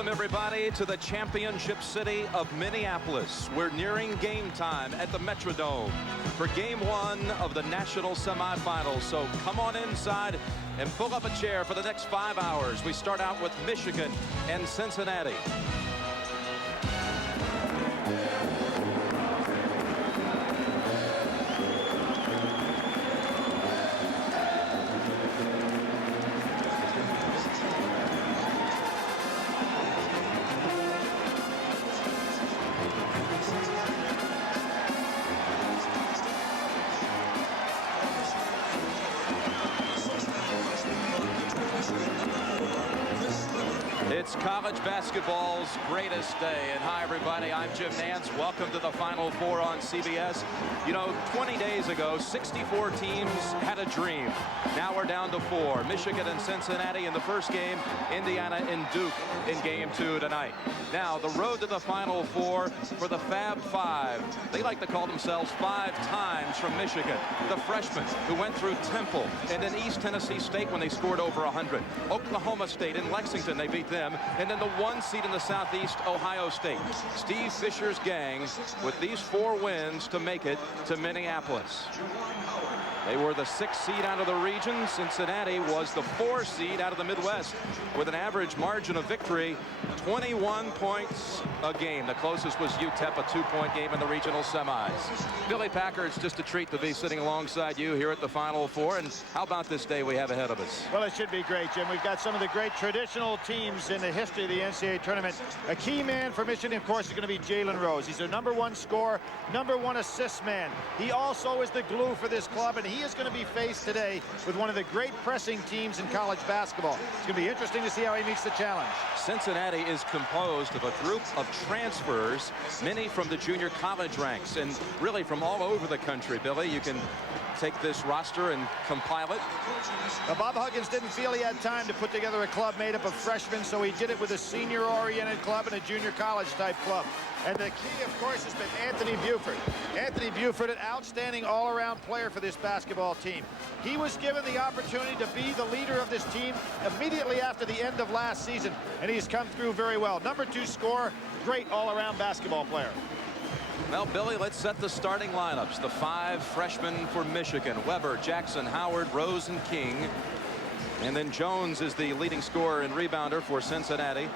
Welcome, everybody, to the championship city of Minneapolis. We're nearing game time at the Metrodome for game one of the national semifinals. So come on inside and pull up a chair for the next 5 hours. We start out with Michigan and Cincinnati. It's college basketball's greatest day. And hi, everybody. I'm Jim Nance. Welcome to the Final Four on CBS. You know, 20 days ago, 64 teams had a dream. Now we're down to 4. Michigan and Cincinnati in the first game. Indiana and Duke in game 2 tonight. Now, the road to the Final Four for the Fab Five. They like to call themselves 5 times from Michigan. The freshmen who went through Temple and then East Tennessee State when they scored over 100. Oklahoma State in Lexington, they beat them. And then the 1 seed in the Southeast, Ohio State. Steve Fisher's gang with these 4 wins to make it to Minneapolis. They were the 6th seed out of the region. Cincinnati was the 4 seed out of the Midwest with an average margin of victory 21 points a game. The closest was UTEP, a 2-point game in the regional semis. Billy Packer, it's just a treat to be sitting alongside you here at the Final Four. And how about this day we have ahead of us? Well, it should be great, Jim. We've got some of the great traditional teams in the history of the NCAA tournament. A key man for Michigan, of course, is going to be Jalen Rose. He's their #1 scorer, #1 assist man. He also is the glue for this club, and he is going to be faced today with one of the great pressing teams in college basketball. It's going to be interesting to see how he meets the challenge. Cincinnati is composed of a group of transfers, many from the junior college ranks, and really from all over the country. Billy, you can take this roster and compile it. Bob Huggins didn't feel he had time to put together a club made up of freshmen, so he did it with a senior-oriented club and a junior college-type club. And the key, of course, has been Anthony Buford. Anthony Buford, an outstanding all-around player for this basketball team. He was given the opportunity to be the leader of this team immediately after the end of last season, and he's come through very well. #2 scorer, great all-around basketball player. Well, Billy, let's set the starting lineups. The 5 freshmen for Michigan: Weber, Jackson, Howard, Rose, and King. And then Jones is the leading scorer and rebounder for Cincinnati.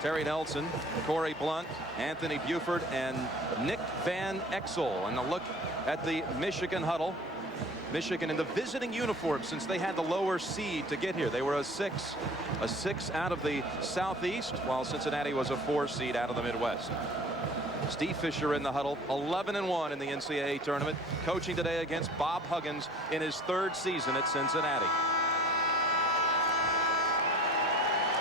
Terry Nelson, Corey Blunt, Anthony Buford, and Nick Van Exel. And a look at the Michigan huddle. Michigan in the visiting uniform since they had the lower seed to get here. They were a 6 out of the Southeast, while Cincinnati was a 4 seed out of the Midwest. Steve Fisher in the huddle, 11-1 in the NCAA tournament, coaching today against Bob Huggins in his 3rd season at Cincinnati.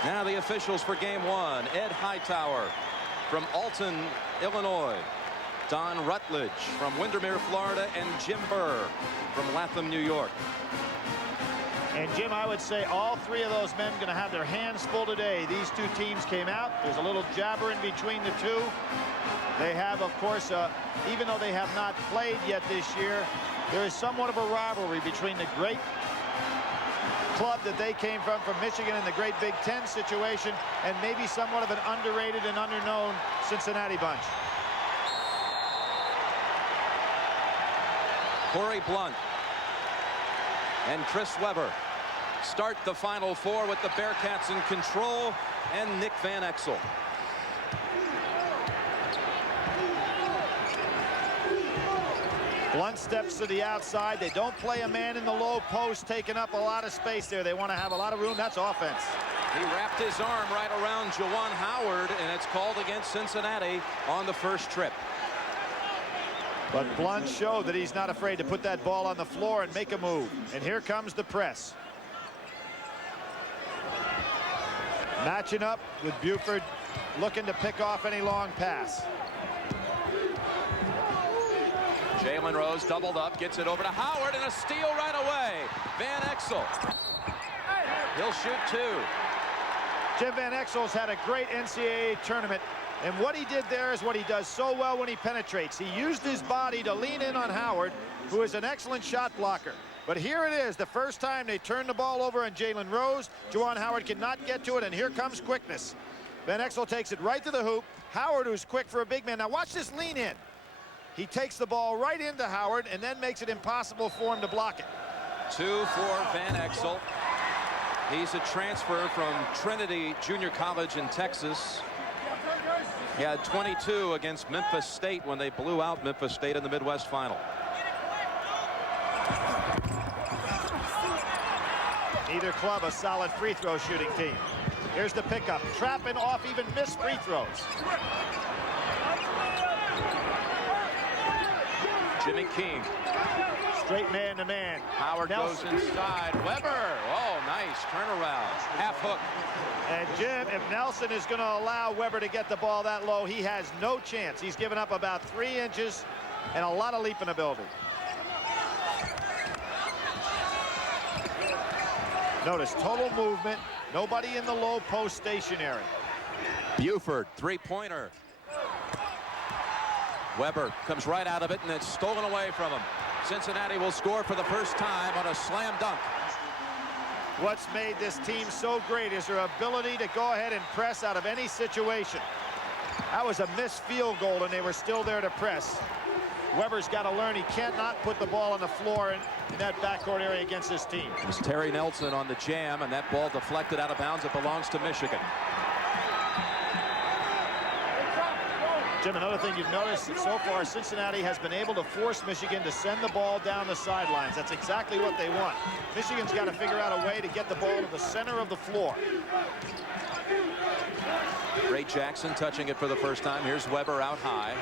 Now the officials for game 1. Ed Hightower from Alton, Illinois. Don Rutledge from Windermere, Florida, and Jim Burr from Latham, New York. And Jim, I would say all 3 of those men going to have their hands full today. These 2 teams came out. There's a little jabber in between the 2. They have, of course, even though they have not played yet this year, there is somewhat of a rivalry between the great club that they came from Michigan, and the great Big Ten situation, and maybe somewhat of an underrated and underknown Cincinnati bunch. Corey Blunt and Chris Weber start the Final Four with the Bearcats in control, and Nick Van Exel. Blunt steps to the outside. They don't play a man in the low post, taking up a lot of space there. They want to have a lot of room. That's offense. He wrapped his arm right around Juwan Howard, and it's called against Cincinnati on the first trip. But Blunt showed that he's not afraid to put that ball on the floor and make a move. And here comes the press. Matching up with Buford, looking to pick off any long pass. Jalen Rose doubled up, gets it over to Howard, and a steal right away. Van Exel. He'll shoot 2. Jim Van Exel's had a great NCAA tournament, and what he did there is what he does so well when he penetrates. He used his body to lean in on Howard, who is an excellent shot blocker. But here it is, the first time they turn the ball over on Jalen Rose. Juwan Howard cannot get to it, and here comes quickness. Van Exel takes it right to the hoop. Howard, who's quick for a big man. Now watch this lean in. He takes the ball right into Howard and then makes it impossible for him to block it. 2 for Van Exel. He's a transfer from Trinity Junior College in Texas. He had 22 against Memphis State when they blew out Memphis State in the Midwest Final. Neither club a solid free throw shooting team. Here's the pickup. Trapping off even missed free throws. Jimmy King. Straight man to man. Howard Nelson goes inside. Weber. Oh, nice turnaround. Half hook. And Jim, if Nelson is going to allow Weber to get the ball that low, he has no chance. He's given up about 3 inches and a lot of leaping ability. Notice total movement. Nobody in the low post stationary. Buford, three-pointer. Weber comes right out of it, and it's stolen away from him. Cincinnati will score for the first time on a slam dunk. What's made this team so great is their ability to go ahead and press out of any situation. That was a missed field goal, and they were still there to press. Weber's got to learn he cannot put the ball on the floor in that backcourt area against this team. It's Terry Nelson on the jam, and that ball deflected out of bounds. It belongs to Michigan. Jim, another thing you've noticed that so far Cincinnati has been able to force Michigan to send the ball down the sidelines. That's exactly what they want. Michigan's got to figure out a way to get the ball to the center of the floor. Ray Jackson touching it for the first time. Here's Weber out high.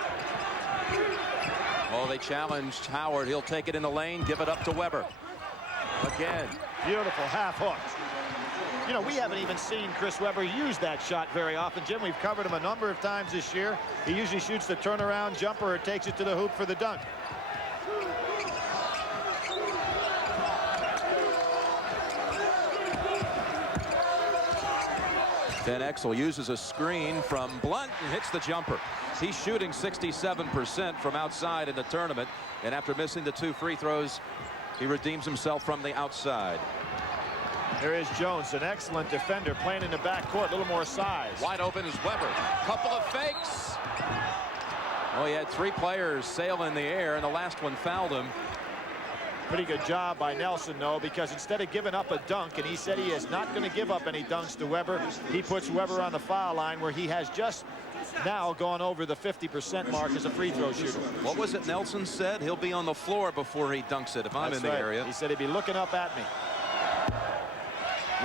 Oh, they challenged Howard. He'll take it in the lane, give it up to Weber. Again. Beautiful half hook. You know, we haven't even seen Chris Weber use that shot very often. Jim, we've covered him a number of times this year. He usually shoots the turnaround jumper or takes it to the hoop for the dunk. Van Exel uses a screen from Blunt and hits the jumper. He's shooting 67% from outside in the tournament, and after missing the 2 free throws, he redeems himself from the outside. There is Jones, an excellent defender, playing in the backcourt, a little more size. Wide open is Weber. Couple of fakes. Oh, he had 3 players sail in the air, and the last one fouled him. Pretty good job by Nelson, though, because instead of giving up a dunk, and he said he is not going to give up any dunks to Weber, he puts Weber on the foul line where he has just now gone over the 50% mark as a free throw shooter. What was it Nelson said? He'll be on the floor before he dunks it if I'm in the area. He said he'd be looking up at me.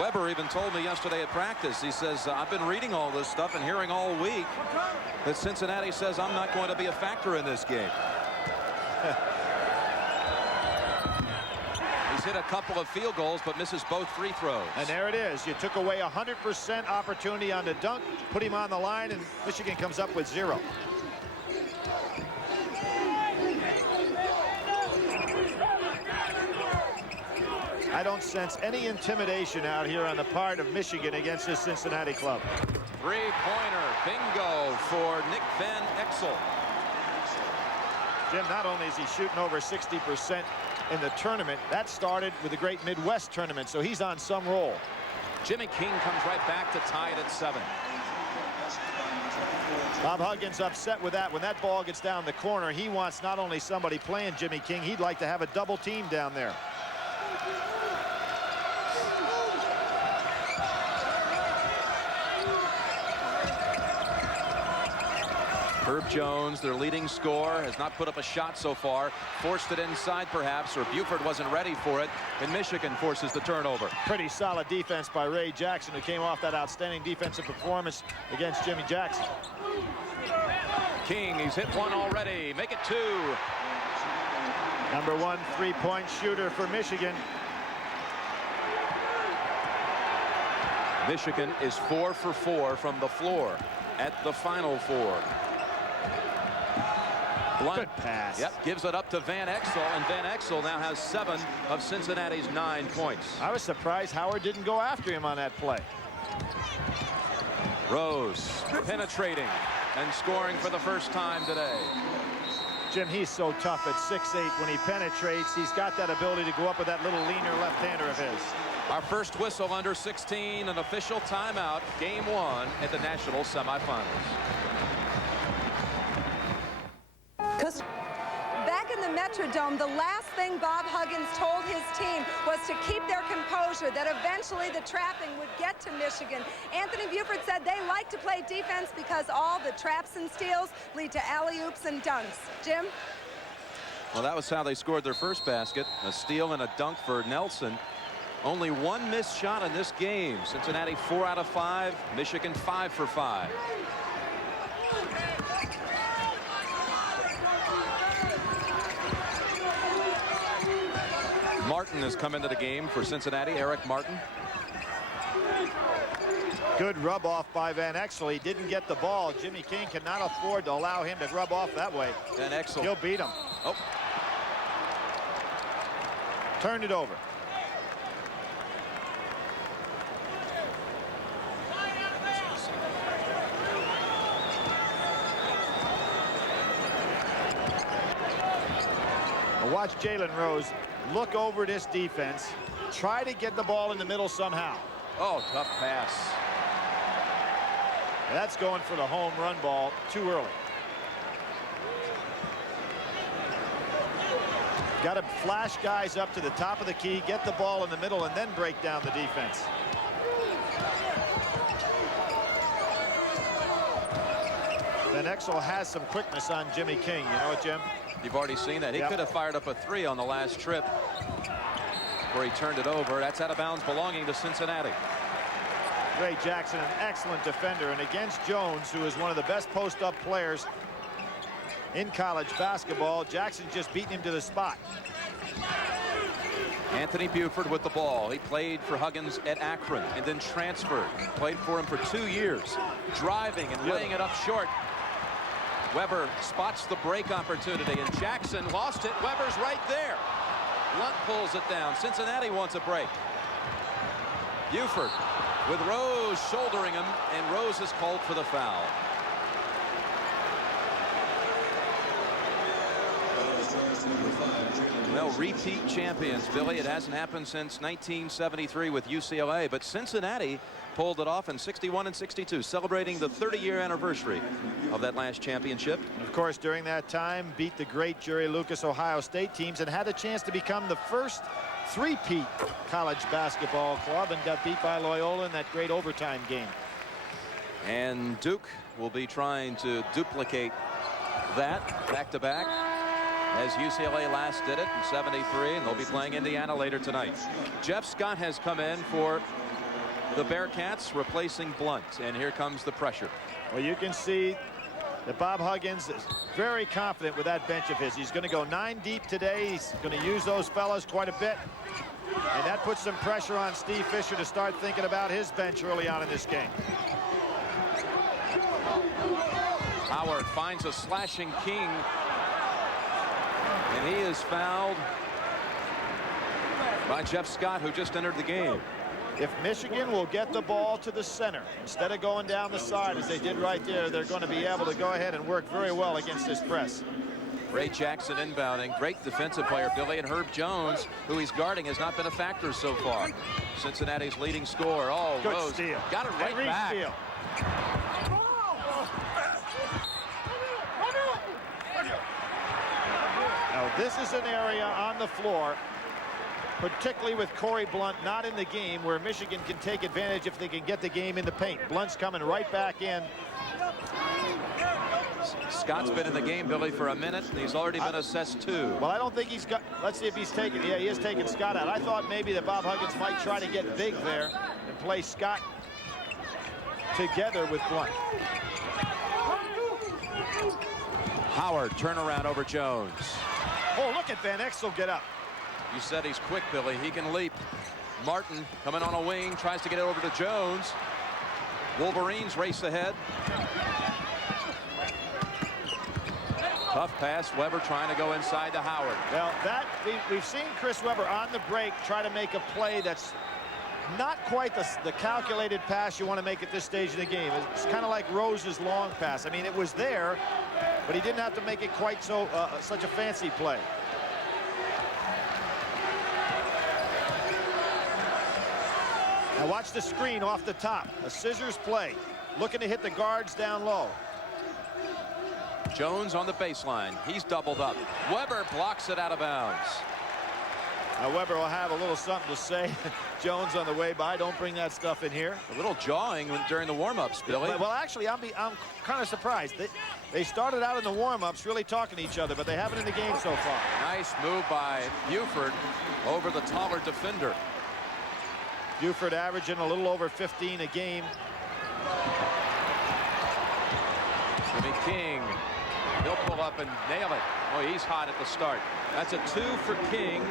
Weber even told me yesterday at practice, he says, I've been reading all this stuff and hearing all week that Cincinnati says I'm not going to be a factor in this game. He's hit a couple of field goals but misses both free throws. And there it is. You took away 100% opportunity on the dunk, put him on the line, and Michigan comes up with 0. I don't sense any intimidation out here on the part of Michigan against this Cincinnati club. Three-pointer bingo for Nick Van Exel. Jim, not only is he shooting over 60% in the tournament, that started with the great Midwest tournament, so he's on some roll. Jimmy King comes right back to tie it at 7. Bob Huggins upset with that. When that ball gets down the corner, he wants not only somebody playing Jimmy King, he'd like to have a double team down there. Herb Jones, their leading scorer, has not put up a shot so far. Forced it inside perhaps, or Buford wasn't ready for it, and Michigan forces the turnover. Pretty solid defense by Ray Jackson, who came off that outstanding defensive performance against Jimmy Jackson. King, he's hit 1 already. Make it 2. Number 1 3-point shooter for Michigan. Michigan is 4 for 4 from the floor at the Final Four. Blunt, good pass. Yep, gives it up to Van Exel, and Van Exel now has 7 of Cincinnati's 9 points. I was surprised Howard didn't go after him on that play. Rose penetrating and scoring for the first time today. Jim, he's so tough at 6'8". When he penetrates, he's got that ability to go up with that little leaner left-hander of his. Our first whistle under 16, an official timeout, game 1 at the national semifinals. Back in the Metrodome, the last thing Bob Huggins told his team was to keep their composure, that eventually the trapping would get to Michigan. Anthony Buford said they like to play defense because all the traps and steals lead to alley-oops and dunks. Jim? Well, that was how they scored their first basket, a steal and a dunk for Nelson. Only one missed shot in this game. Cincinnati 4 out of 5, Michigan 5 for 5. Martin has come into the game for Cincinnati. Eric Martin. Good rub off by Van Exel. He didn't get the ball. Jimmy King cannot afford to allow him to rub off that way. Van Exel. He'll beat him. Oh. Turned it over. Now watch Jalen Rose look over this defense, try to get the ball in the middle somehow. Oh, tough pass. That's going for the home run ball too early. Got to flash guys up to the top of the key, get the ball in the middle, and then break down the defense. Van Exel has some quickness on Jimmy King. You know what, Jim? You've already seen that. He could have fired up a 3 on the last trip where he turned it over. That's out of bounds, belonging to Cincinnati. Ray Jackson, an excellent defender, and against Jones, who is one of the best post-up players in college basketball, Jackson just beating him to the spot. Anthony Buford with the ball. He played for Huggins at Akron and then transferred. Played for him for 2 years. Driving and laying it up short. Weber spots the break opportunity, and Jackson lost it. Weber's right there. Lunt pulls it down. Cincinnati wants a break. Buford with Rose shouldering him, and Rose is called for the foul. Well, repeat champions, Billy. It hasn't happened since 1973 with UCLA, but Cincinnati pulled it off in 61 and 62, celebrating the 30-year anniversary of that last championship. Of course, during that time, beat the great Jerry Lucas Ohio State teams and had a chance to become the first three-peat college basketball club, and got beat by Loyola in that great overtime game. And Duke will be trying to duplicate that back-to-back, as UCLA last did it in 73, and they'll be playing Indiana later tonight. Jeff Scott has come in for the Bearcats, replacing Blunt, and here comes the pressure. Well, you can see that Bob Huggins is very confident with that bench of his. He's going to go 9 deep today. He's going to use those fellas quite a bit, and that puts some pressure on Steve Fisher to start thinking about his bench early on in this game. Howard finds a slashing King, and he is fouled by Jeff Scott, who just entered the game. If Michigan will get the ball to the center instead of going down the side as they did right there, they're going to be able to go ahead and work very well against this press. Ray Jackson inbounding. Great defensive player, Billy, and Herb Jones, who he's guarding, has not been a factor so far. Cincinnati's leading scorer. Oh, good Rose steal. Got it right back. Steal. Now, this is an area on the floor, particularly with Corey Blunt not in the game, where Michigan can take advantage if they can get the game in the paint. Blunt's coming right back in. Scott's been in the game, Billy, for a minute, and he's already been assessed 2. Well, I don't think he's got. Let's see if he's taken. Yeah, he is taking Scott out. I thought maybe that Bob Huggins might try to get big there and play Scott together with Blunt. Howard, turnaround over Jones. Oh, look at Van Exel get up. You said he's quick, Billy. He can leap. Martin coming on a wing, tries to get it over to Jones. Wolverines race ahead. Tough pass. Weber trying to go inside to Howard. Well, we've seen Chris Weber on the break try to make a play that's not quite the calculated pass you want to make at this stage of the game. It's kind of like Rose's long pass. I mean, it was there, but he didn't have to make it quite so such a fancy play. Now watch the screen off the top. A scissors play. Looking to hit the guards down low. Jones on the baseline. He's doubled up. Weber blocks it out of bounds. Now Weber will have a little something to say. Jones on the way by. Don't bring that stuff in here. A little jawing during the warm-ups, Billy. Well, actually, I'm kind of surprised. They started out in the warm-ups really talking to each other, but they haven't in the game so far. Nice move by Buford over the taller defender. Buford averaging a little over 15 a game. Jimmy King. He'll pull up and nail it. Oh, he's hot at the start. That's a 2 for King,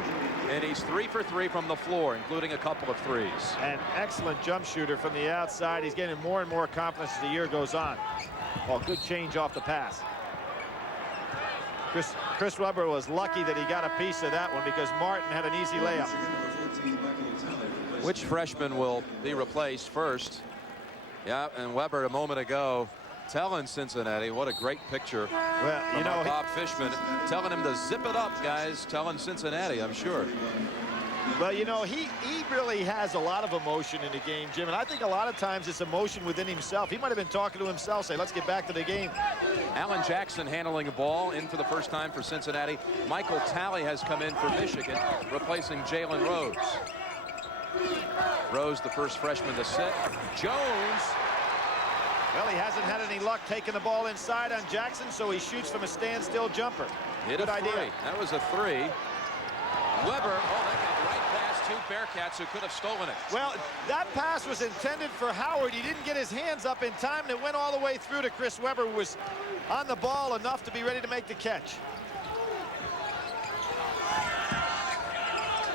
and he's 3 for 3 from the floor, including a couple of threes. An excellent jump shooter from the outside. He's getting more and more confidence as the year goes on. Oh, good change off the pass. Chris Webber was lucky that he got a piece of that one because Martin had an easy layup. Which freshman will be replaced first? Yeah, and Weber a moment ago telling Cincinnati, what a great picture. Well, you know, Bob Fishman telling him to zip it up, guys, telling Cincinnati, I'm sure. Well, you know, he really has a lot of emotion in the game, Jim, and I think a lot of times it's emotion within himself. He might have been talking to himself, say, let's get back to the game. Alan Jackson handling the ball in for the first time for Cincinnati. Michael Talley has come in for Michigan, replacing Jalen Rose. Rose, the first freshman to sit. Jones. Well, he hasn't had any luck taking the ball inside on Jackson, so he shoots from a standstill jumper. Hit Good a idea. three. That was a 3. Weber, oh, that got right past 2 Bearcats who could have stolen it. Well, that pass was intended for Howard. He didn't get his hands up in time, and it went all the way through to Chris Webber, who was on the ball enough to be ready to make the catch.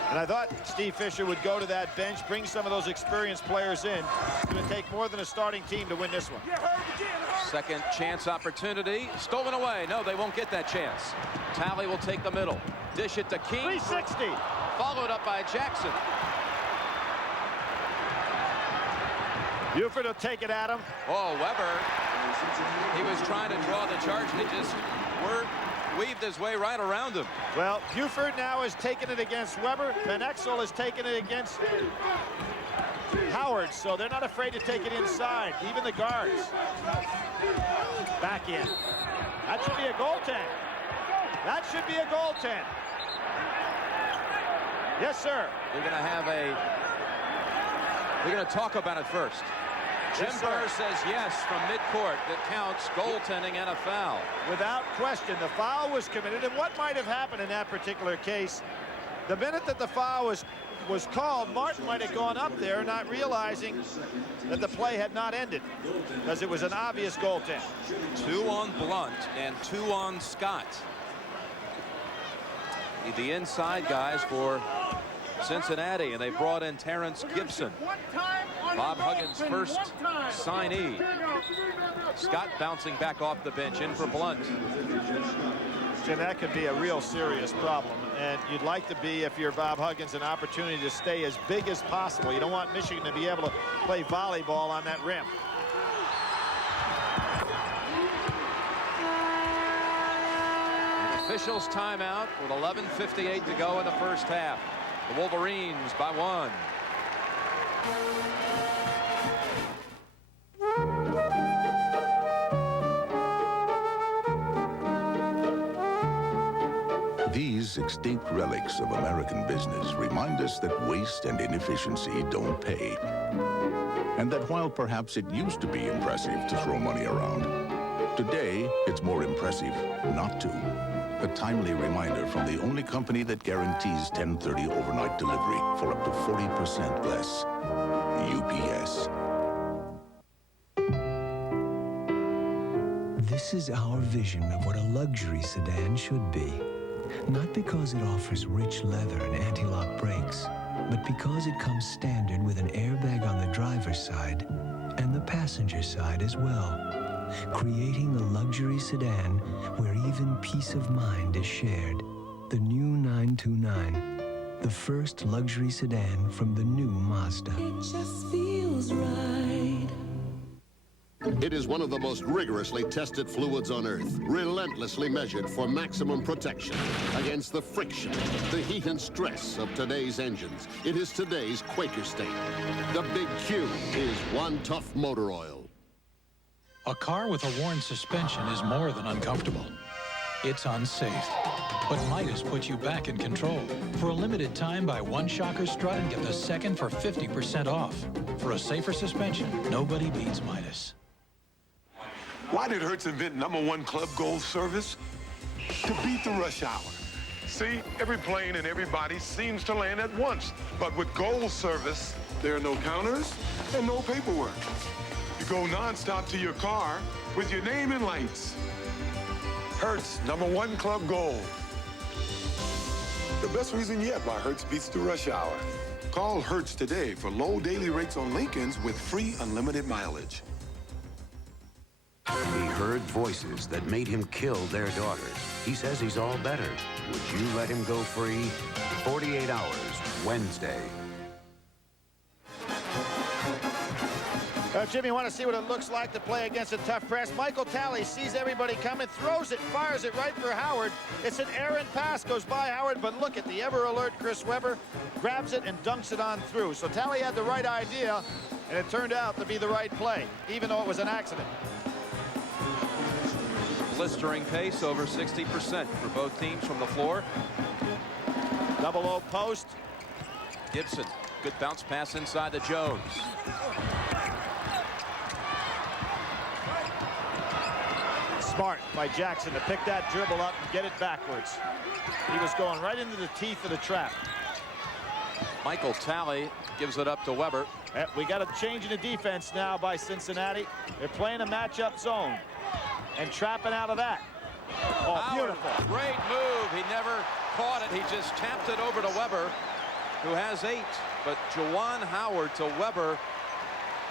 And I thought Steve Fisher would go to that bench, bring some of those experienced players in. It's going to take more than a starting team to win this one. Second chance opportunity. Stolen away. No, they won't get that chance. Talley will take the middle. Dish it to King. 360. Followed up by Jackson. Buford will take it at him. Oh, Weber. He was trying to draw the charge, and he just weaved his way right around him. Well, Buford now has taken it against Weber. Van Exel has taken it against Howard, so they're not afraid to take it inside, even the guards. Back in. That should be a goaltend. That should be a goaltend. Yes, sir. We're going to talk about it first. Jim Burr says yes from midcourt. That counts, goaltending and a foul. Without question, the foul was committed. And what might have happened in that particular case, the minute that the foul was called, Martin might have gone up there not realizing that the play had not ended because it was an obvious goaltend. 2 on Blunt and 2 on Scott. The inside guys for Cincinnati, and they brought in Terrence Gibson. Bob Huggins' first signee. Scott bouncing back off the bench, in for Blunt. Jim, that could be a real serious problem, and you'd like to be, if you're Bob Huggins, an opportunity to stay as big as possible. You don't want Michigan to be able to play volleyball on that rim. An officials timeout with 11:58 to go in the first half. The Wolverines by 1. These extinct relics of American business remind us that waste and inefficiency don't pay. And that while perhaps it used to be impressive to throw money around, today it's more impressive not to. A timely reminder from the only company that guarantees 10:30 overnight delivery for up to 40% less. UPS. This is our vision of what a luxury sedan should be. Not because it offers rich leather and anti-lock brakes, but because it comes standard with an airbag on the driver's side and the passenger side as well, creating a luxury sedan where even peace of mind is shared. The new 929, the first luxury sedan from the new Mazda. It just feels right. It is one of the most rigorously tested fluids on Earth, relentlessly measured for maximum protection against the friction, the heat and stress of today's engines. It is today's Quaker State. The Big Q is One Tough Motor Oil. A car with a worn suspension is more than uncomfortable. It's unsafe. But Midas puts you back in control. For a limited time, buy one shocker strut and get the second for 50% off. For a safer suspension, nobody beats Midas. Why did Hertz invent #1 Club Gold service? To beat the rush hour. See, every plane and everybody seems to land at once. But with Gold service, there are no counters and no paperwork. You go nonstop to your car with your name in lights. Hertz, #1 Club Gold. The best reason yet why Hertz beats the rush hour. Call Hertz today for low daily rates on Lincolns with free unlimited mileage. He heard voices that made him kill their daughters. He says he's all better. Would you let him go free? 48 hours, Wednesday. Jimmy, you want to see what it looks like to play against a tough press? Michael Talley sees everybody coming, throws it, fires it right for Howard. It's an errant pass, goes by Howard, but look at the ever-alert Chris Webber, grabs it and dunks it on through. So Talley had the right idea, and it turned out to be the right play, even though it was an accident. Blistering pace, over 60% for both teams from the floor. Double O post. Gibson, good bounce pass inside to Jones. Smart by Jackson to pick that dribble up and get it backwards. He was going right into the teeth of the trap. Michael Talley gives it up to Webber. We got a change in the defense now by Cincinnati. They're playing a matchup zone and trapping out of that. Oh, Howard, beautiful. great move. He never caught it. He just tapped it over to Webber, who has 8. But Juwan Howard to Webber,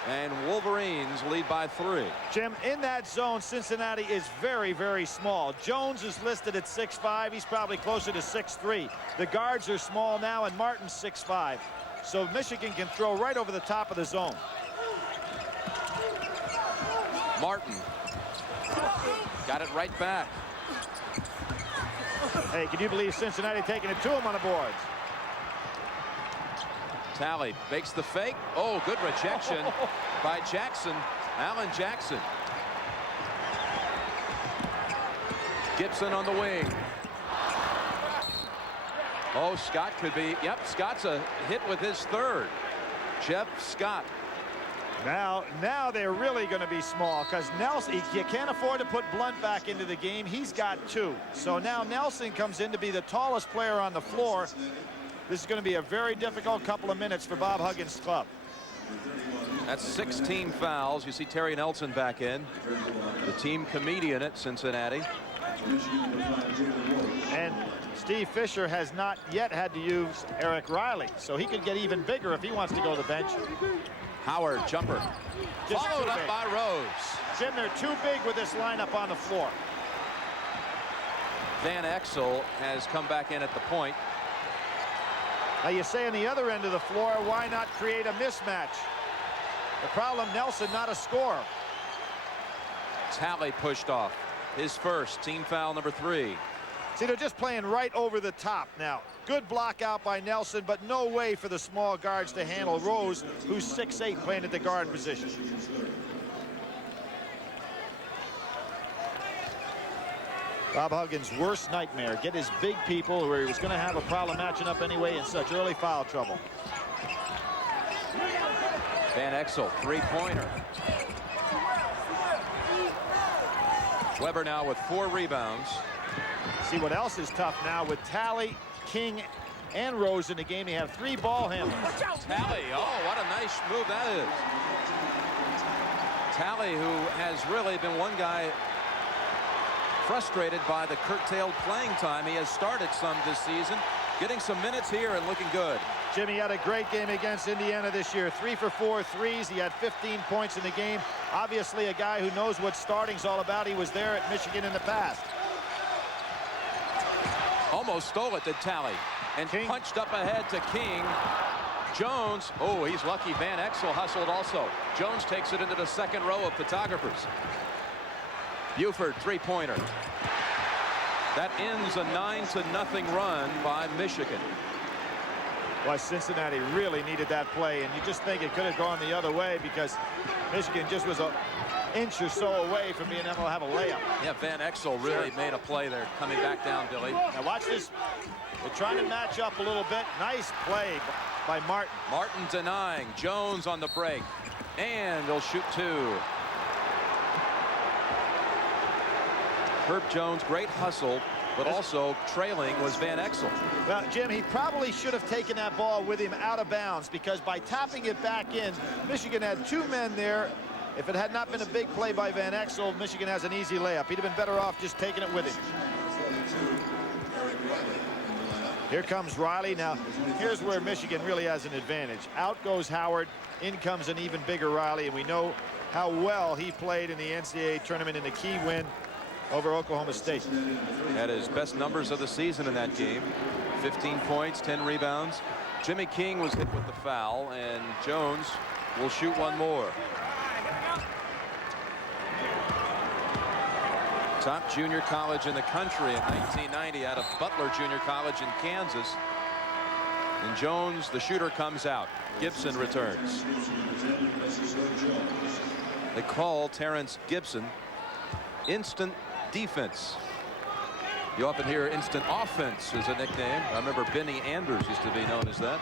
and Wolverines lead by 3. Jim, in that zone, Cincinnati is very, very small. Jones is listed at 6'5". He's probably closer to 6'3". The guards are small now, and Martin's 6'5". So Michigan can throw right over the top of the zone. Martin got it right back. Hey, can you believe Cincinnati taking it to him on the boards? Talley makes the fake. Oh, good rejection by Jackson. Alan Jackson. Gibson on the wing. Oh, Scott could be. Yep, Scott's a hit with his 3rd. Jeff Scott. Now they're really going to be small because Nelson, you can't afford to put Blunt back into the game. He's got 2. So now Nelson comes in to be the tallest player on the floor. This is going to be a very difficult couple of minutes for Bob Huggins' club. That's 16 fouls. You see Terry Nelson back in, the team comedian at Cincinnati. And Steve Fisher has not yet had to use Eric Riley, so he could get even bigger if he wants to go to the bench. Howard, jumper. Just Followed up big. by Rose. Jim, they're too big with this lineup on the floor. Van Exel has come back in at the point. Now you say on the other end of the floor, why not create a mismatch? The problem, Nelson not a scorer. Talley pushed off. His first, team foul number 3. See, they're just playing right over the top now. Good block out by Nelson, but no way for the small guards to handle Rose, who's 6'8", playing at the guard position. Bob Huggins' worst nightmare, get his big people where he was going to have a problem matching up anyway in such early foul trouble. Van Exel, 3-pointer. Webber now with 4 rebounds. See what else is tough now with Talley, King, and Rose in the game. They have 3 ball handlers. Talley, oh, what a nice move that is. Talley, who has really been one guy frustrated by the curtailed playing time. He has started some this season, getting some minutes here and looking good. Jimmy had a great game against Indiana this year. 3 for 4 threes. He had 15 points in the game. Obviously a guy who knows what starting's all about. He was there at Michigan in the past. Almost stole it to Talley and King punched up ahead to King. Jones, oh, he's lucky. Van Exel hustled also. Jones takes it into the second row of photographers. Buford, three-pointer. That ends a 9-0 run by Michigan. Well, Cincinnati really needed that play, and you just think it could have gone the other way because Michigan just was an inch or so away from being able to have a layup. Yeah, Van Exel really made a play there, coming back down, Billy. Now watch this. They're trying to match up a little bit. Nice play by Martin. Martin denying. Jones on the break, and they'll shoot two. Herb Jones, great hustle, but also trailing was Van Exel. Well, Jim, he probably should have taken that ball with him out of bounds, because by tapping it back in, Michigan had two men there. If it had not been a big play by Van Exel, Michigan has an easy layup. He'd have been better off just taking it with him. Here comes Riley. Now, here's where Michigan really has an advantage. Out goes Howard. In comes an even bigger Riley, and we know how well he played in the NCAA tournament in the key win over Oklahoma State. Had his best numbers of the season in that game. 15 points, 10 rebounds. Jimmy King was hit with the foul, and Jones will shoot one more. Top junior college in the country in 1990 out of Butler Junior College in Kansas. And Jones, the shooter, comes out. Gibson returns. They call Terrence Gibson instant defense. You often hear instant offense as a nickname. I remember Benny Anders used to be known as that.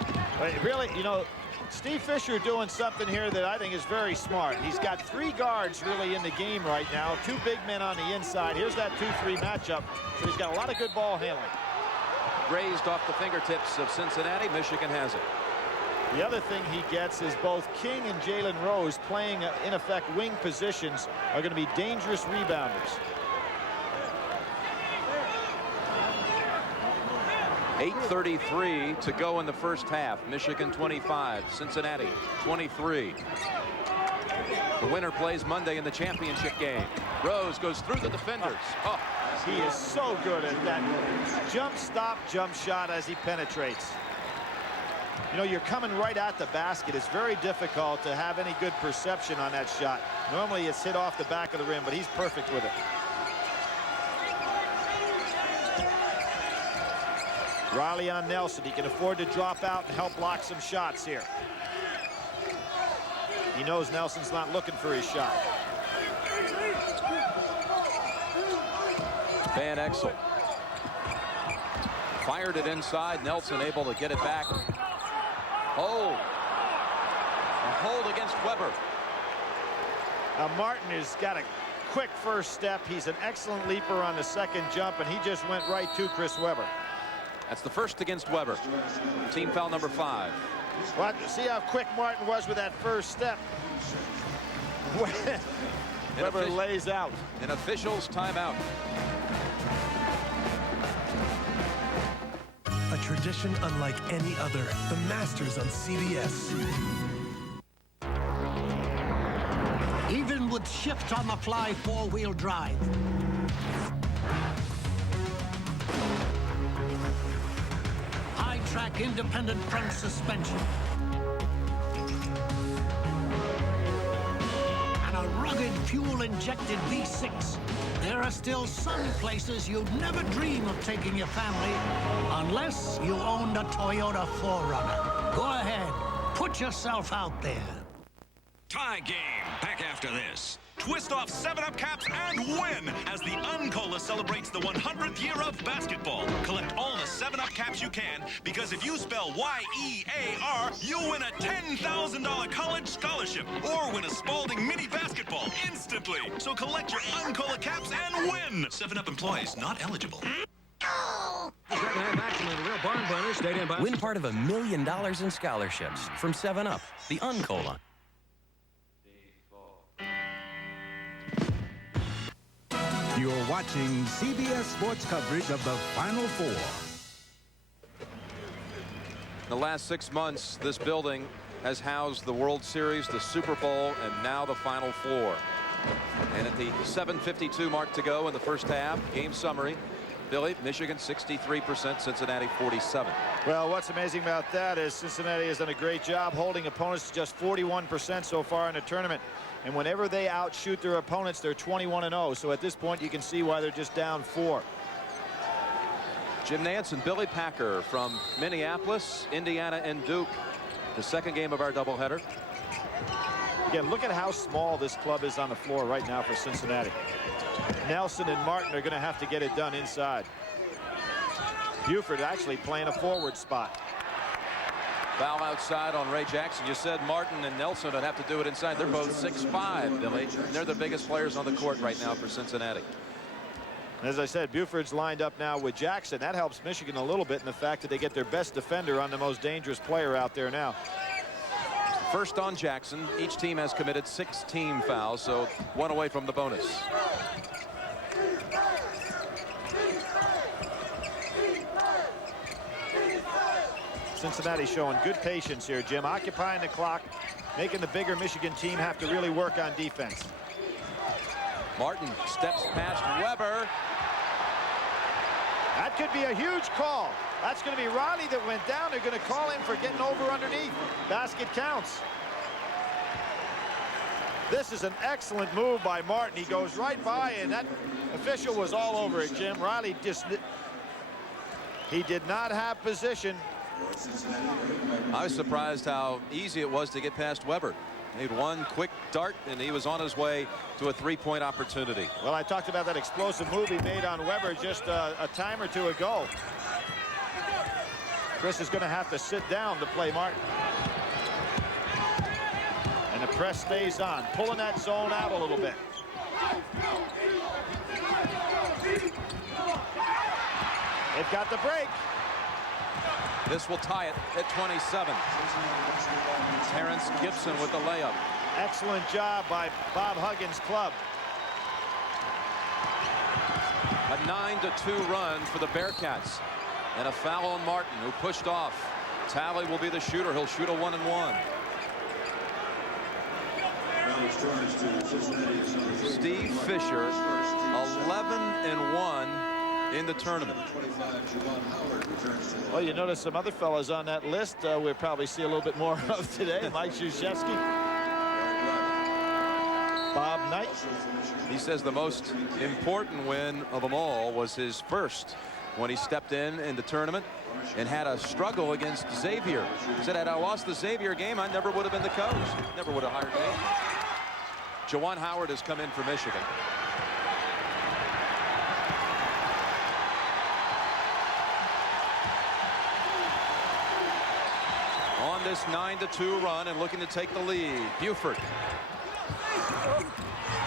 Really, you know, Steve Fisher doing something here that I think is very smart. He's got three guards really in the game right now. Two big men on the inside. Here's that 2-3 matchup. So he's got a lot of good ball handling. Raised off the fingertips of Cincinnati. Michigan has it. The other thing he gets is both King and Jalen Rose playing, in effect, wing positions are going to be dangerous rebounders. 8:33 to go in the first half. Michigan 25, Cincinnati 23. The winner plays Monday in the championship game. Rose goes through the defenders. Oh. He is so good at that jump stop jump shot as he penetrates. You know, you're coming right at the basket. It's very difficult to have any good perception on that shot. Normally it's hit off the back of the rim, but he's perfect with it. Riley on Nelson. He can afford to drop out and help block some shots here. He knows Nelson's not looking for his shot. Van Exel fired it inside. Nelson able to get it back. Oh, a hold against Weber. Martin has got a quick first step. He's an excellent leaper on the second jump, and he just went right to Chris Weber. That's the first against Weber. Team foul number 5. Well, see how quick Martin was with that first step. Weber lays out. An official's timeout. A tradition unlike any other. The Masters on CBS. Even with shift-on-the-fly four-wheel drive. High-track independent front suspension. And a rugged fuel-injected V6. There are still some places you'd never dream of taking your family unless you owned a Toyota 4Runner. Go ahead, put yourself out there. Tie game. Back after this. Twist off 7-Up caps and win as the Uncola celebrates the 100th year of basketball. Collect all the 7-Up caps you can, because if you spell Y-E-A-R, you'll win a $10,000 college scholarship or win a Spalding mini basketball instantly. So collect your Uncola caps and win. 7-Up employees not eligible. Win part of $1 million in scholarships from 7-Up, the Uncola. You're watching CBS Sports coverage of the Final Four. The last 6 months, this building has housed the World Series, the Super Bowl, and now the Final Four. And at the 7:52 mark to go in the first half, game summary. Billy, Michigan 63%, Cincinnati 47. Well, what's amazing about that is Cincinnati has done a great job holding opponents to just 41% so far in the tournament. And whenever they outshoot their opponents, they're 21-0. So at this point, you can see why they're just down 4. Jim Nance and Billy Packer from Minneapolis, Indiana, and Duke. The second game of our doubleheader. Again, look at how small this club is on the floor right now for Cincinnati. Nelson and Martin are going to have to get it done inside. Buford actually playing a forward spot. Foul outside on Ray Jackson. You said Martin and Nelson would have to do it inside. They're both 6'5", Billy. And they're the biggest players on the court right now for Cincinnati. As I said, Buford's lined up now with Jackson. That helps Michigan a little bit in the fact that they get their best defender on the most dangerous player out there now. First on Jackson. Each team has committed 6 team fouls, so 1 away from the bonus. Cincinnati showing good patience here, Jim, occupying the clock, making the bigger Michigan team have to really work on defense. Martin steps past Weber. That could be a huge call. That's going to be Riley that went down. They're going to call him for getting over underneath. Basket counts. This is an excellent move by Martin. He goes right by, and that official was all over it, Jim. Riley just, he did not have position. I was surprised how easy it was to get past Weber. He made one quick dart, and he was on his way to a 3-point opportunity. Well, I talked about that explosive move he made on Weber just a time or two ago. Chris is going to have to sit down to play Martin. And the press stays on, pulling that zone out a little bit. They've got the break. This will tie it at 27. Terrence Gibson with the layup. Excellent job by Bob Huggins' club. A 9-2 run for the Bearcats. And a foul on Martin, who pushed off. Talley will be the shooter. He'll shoot a 1-and-1. Steve Fisher, 11-and-1 in the tournament. Well, you notice some other fellas on that list we'll probably see a little bit more of today. Mike Krzyzewski, Bob Knight. He says the most important win of them all was his first, when he stepped in the tournament and had a struggle against Xavier. He said, had I lost the Xavier game, I never would have been the coach. Never would have hired me. Juwan Howard has come in for Michigan. On this 9-2 run and looking to take the lead. Buford.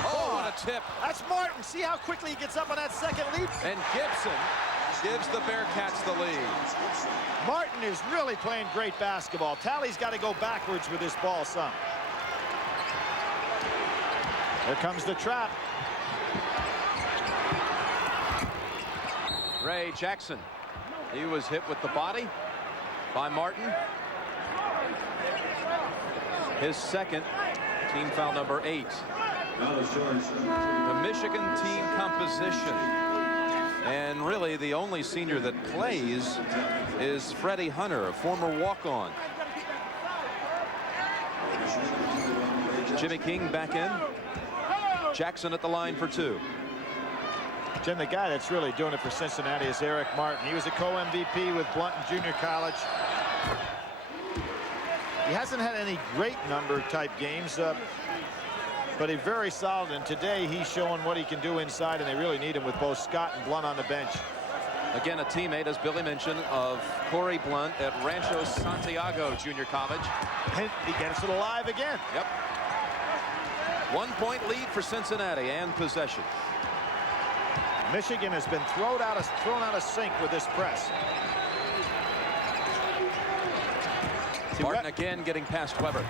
Oh, what a tip. That's Martin. See how quickly he gets up on that second lead? And Gibson gives the Bearcats the lead. Martin is really playing great basketball. Talley's got to go backwards with this ball some. Here comes the trap. Ray Jackson. He was hit with the body by Martin. His second, team foul number 8. The Michigan team composition. And really the only senior that plays is Freddie Hunter, a former walk-on. Jimmy King back in. Jackson at the line for 2. Jim, the guy that's really doing it for Cincinnati is Eric Martin. He was a co-MVP with Blunt in junior college. He hasn't had any great number type games, but he's very solid. And today he's showing what he can do inside, and they really need him with both Scott and Blunt on the bench. Again, a teammate, as Billy mentioned, of Corey Blunt at Rancho Santiago Junior College. And he gets it alive again. Yep. 1-point lead for Cincinnati and possession. Michigan has been thrown out of sync with this press. Martin again getting past Weber.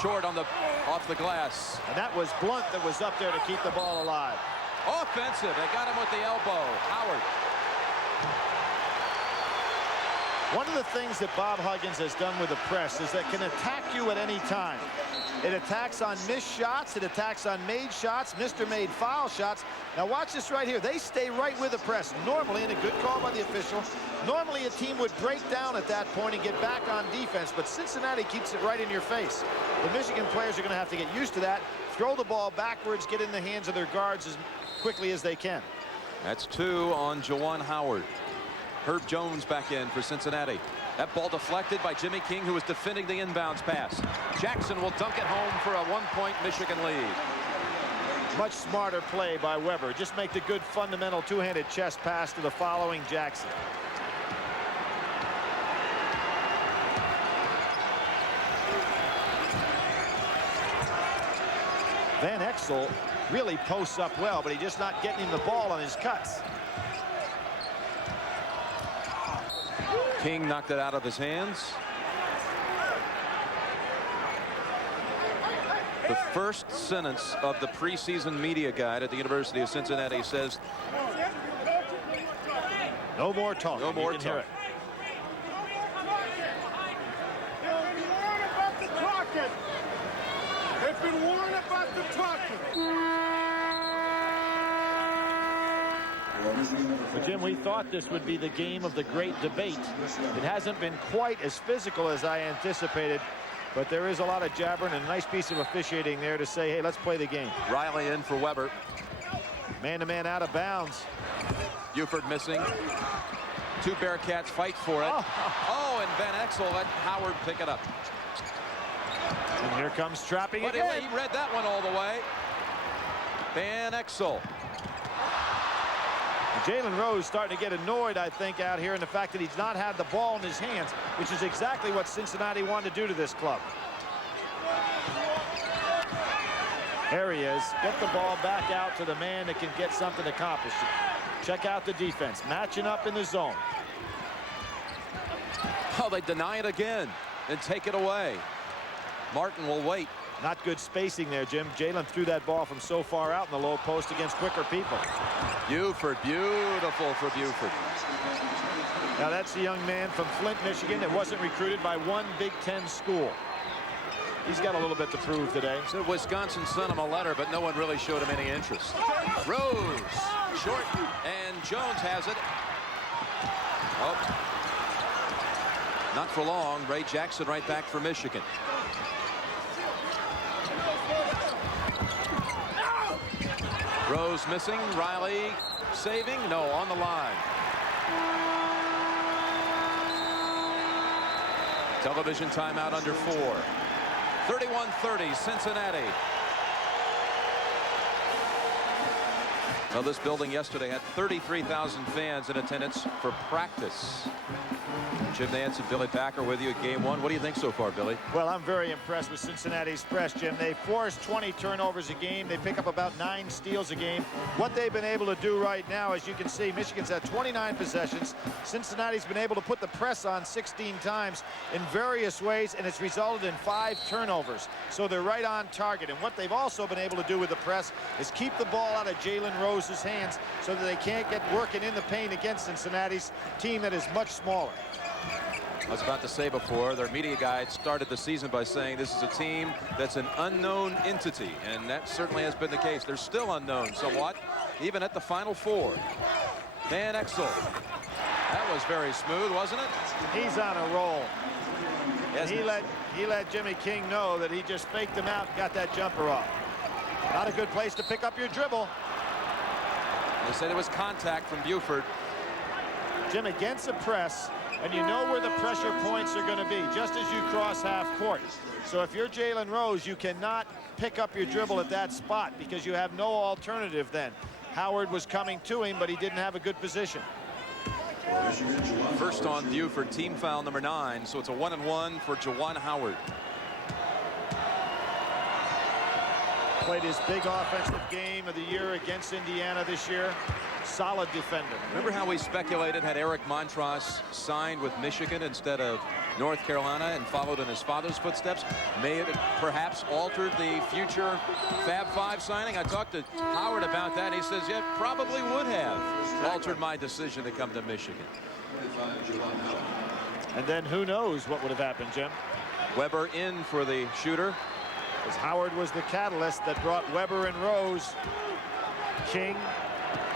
Short on the off the glass. And that was Blunt that was up there to keep the ball alive. Offensive. They got him with the elbow. Howard. One of the things that Bob Huggins has done with the press is that can attack you at any time. It attacks on missed shots. It attacks on made shots, missed or made foul shots. Now watch this right here. They stay right with the press. Normally, and a good call by the official, normally a team would break down at that point and get back on defense, but Cincinnati keeps it right in your face. The Michigan players are going to have to get used to that, throw the ball backwards, get in the hands of their guards as quickly as they can. That's 2 on Juwan Howard. Herb Jones back in for Cincinnati. That ball deflected by Jimmy King, who was defending the inbounds pass. Jackson will dunk it home for a 1-point Michigan lead. Much smarter play by Weber. Just make the good fundamental two-handed chest pass to the following Jackson. Van Exel really posts up well, but he's just not getting him the ball on his cuts. King knocked it out of his hands. The first sentence of the preseason media guide at the University of Cincinnati says, no more talk. No more talk. They've been warned about the talking. But Jim, we thought this would be the game of the great debate. It hasn't been quite as physical as I anticipated, but there is a lot of jabbering and a nice piece of officiating there to say, hey, let's play the game. Riley in for Weber. Man-to-man out of bounds. Buford missing. 2 Bearcats fight for it. Oh, and Van Exel let Howard pick it up. And here comes trapping but again. He read that one all the way. Van Exel. Jalen Rose starting to get annoyed, I think, out here in the fact that he's not had the ball in his hands, which is exactly what Cincinnati wanted to do to this club. There he is. Get the ball back out to the man that can get something accomplished. Check out the defense. Matching up in the zone. Oh, they deny it again and take it away. Martin will wait. Not good spacing there, Jim. Jalen threw that ball from so far out in the low post against quicker people. Buford, beautiful for Buford. Now that's a young man from Flint, Michigan that wasn't recruited by one Big Ten school. He's got a little bit to prove today. So Wisconsin sent him a letter, but no one really showed him any interest. Rose, short, and Jones has it. Oh, not for long. Ray Jackson right back for Michigan. Rose missing. Riley saving. No, on the line. Television timeout under 4. 31-30 Cincinnati. Well, this building yesterday had 33,000 fans in attendance for practice. Jim Nance and Billy Packer with you at game 1. What do you think so far, Billy? Well, I'm very impressed with Cincinnati's press, Jim. They force 20 turnovers a game. They pick up about 9 steals a game. What they've been able to do right now, as you can see, Michigan's had 29 possessions. Cincinnati's been able to put the press on 16 times in various ways, and it's resulted in 5 turnovers. So they're right on target. And what they've also been able to do with the press is keep the ball out of Jalen Rose's hands so that they can't get working in the paint against Cincinnati's team that is much smaller. I was about to say before, their media guide started the season by saying this is a team that's an unknown entity, and that certainly has been the case. They're still unknown somewhat, even at the Final Four. Van Exel. That was very smooth, wasn't it? He's on a roll. Yes, he let Jimmy King know that he just faked him out and got that jumper off. Not a good place to pick up your dribble. They said it was contact from Buford. Jim, against the press, and you know where the pressure points are going to be, just as you cross half court. So if you're Jalen Rose, you cannot pick up your dribble at that spot because you have no alternative then. Howard was coming to him, but he didn't have a good position. First on Buford, team foul number 9, so it's a 1-and-1 for Juwan Howard. Played his big offensive game of the year against Indiana this year. Solid defender. Remember how we speculated had Eric Montross signed with Michigan instead of North Carolina and followed in his father's footsteps. May have perhaps altered the future Fab Five signing. I talked to Howard about that. He says, yeah, probably would have altered my decision to come to Michigan. And then who knows what would have happened, Jim. Weber in for the shooter. As Howard was the catalyst that brought Weber and Rose, King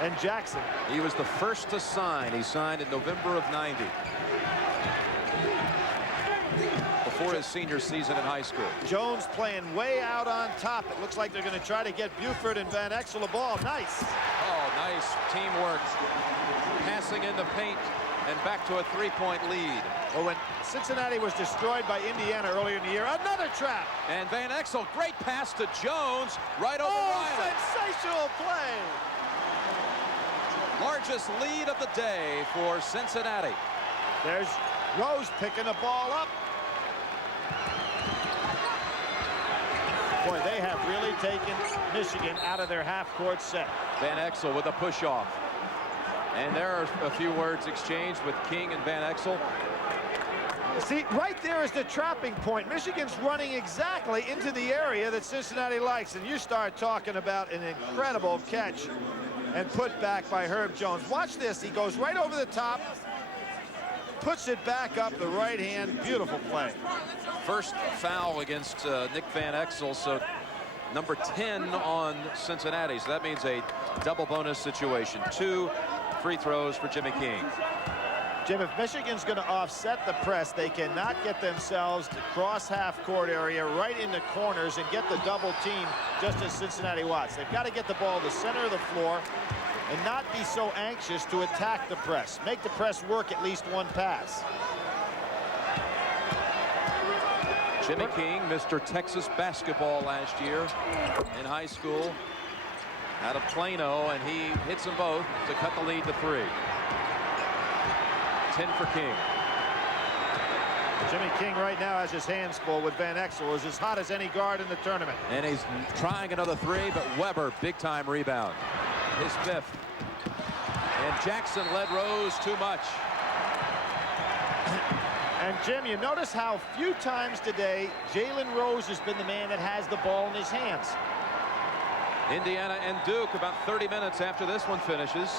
and Jackson. He was the first to sign. He signed in November of '90. Before his senior season in high school. Jones playing way out on top. It looks like they're going to try to get Buford and Van Exel a ball. Nice. Oh, nice teamwork. Passing in the paint and back to a three-point lead. Well, when Cincinnati was destroyed by Indiana earlier in the year, another trap. And Van Exel, great pass to Jones, right over Riley. Sensational play. Largest lead of the day for Cincinnati. There's Rose picking the ball up. Boy, they have really taken Michigan out of their half-court set. Van Exel with a push-off. And there are a few words exchanged with King and Van Exel. See, right there is the trapping point. Michigan's running exactly into the area that Cincinnati likes. And you start talking about an incredible catch and put back by Herb Jones. Watch this. He goes right over the top, puts it back up the right hand. Beautiful play. First foul against Nick Van Exel, so number 10 on Cincinnati. So that means a double bonus situation. 2 free throws for Jimmy King. Jim, if Michigan's going to offset the press, they cannot get themselves to cross half-court area right in the corners and get the double team just as Cincinnati wants. They've got to get the ball to the center of the floor and not be so anxious to attack the press. Make the press work at least one pass. Jimmy King, Mr. Texas basketball last year in high school out of Plano, and he hits them both to cut the lead to 3. 10 for King. Jimmy King right now has his hands full with Van Exel, who's as hot as any guard in the tournament. And he's trying another 3, but Weber, big time rebound. His 5th. And Jackson led Rose too much. And Jim, you notice how few times today Jalen Rose has been the man that has the ball in his hands. Indiana and Duke about 30 minutes after this one finishes.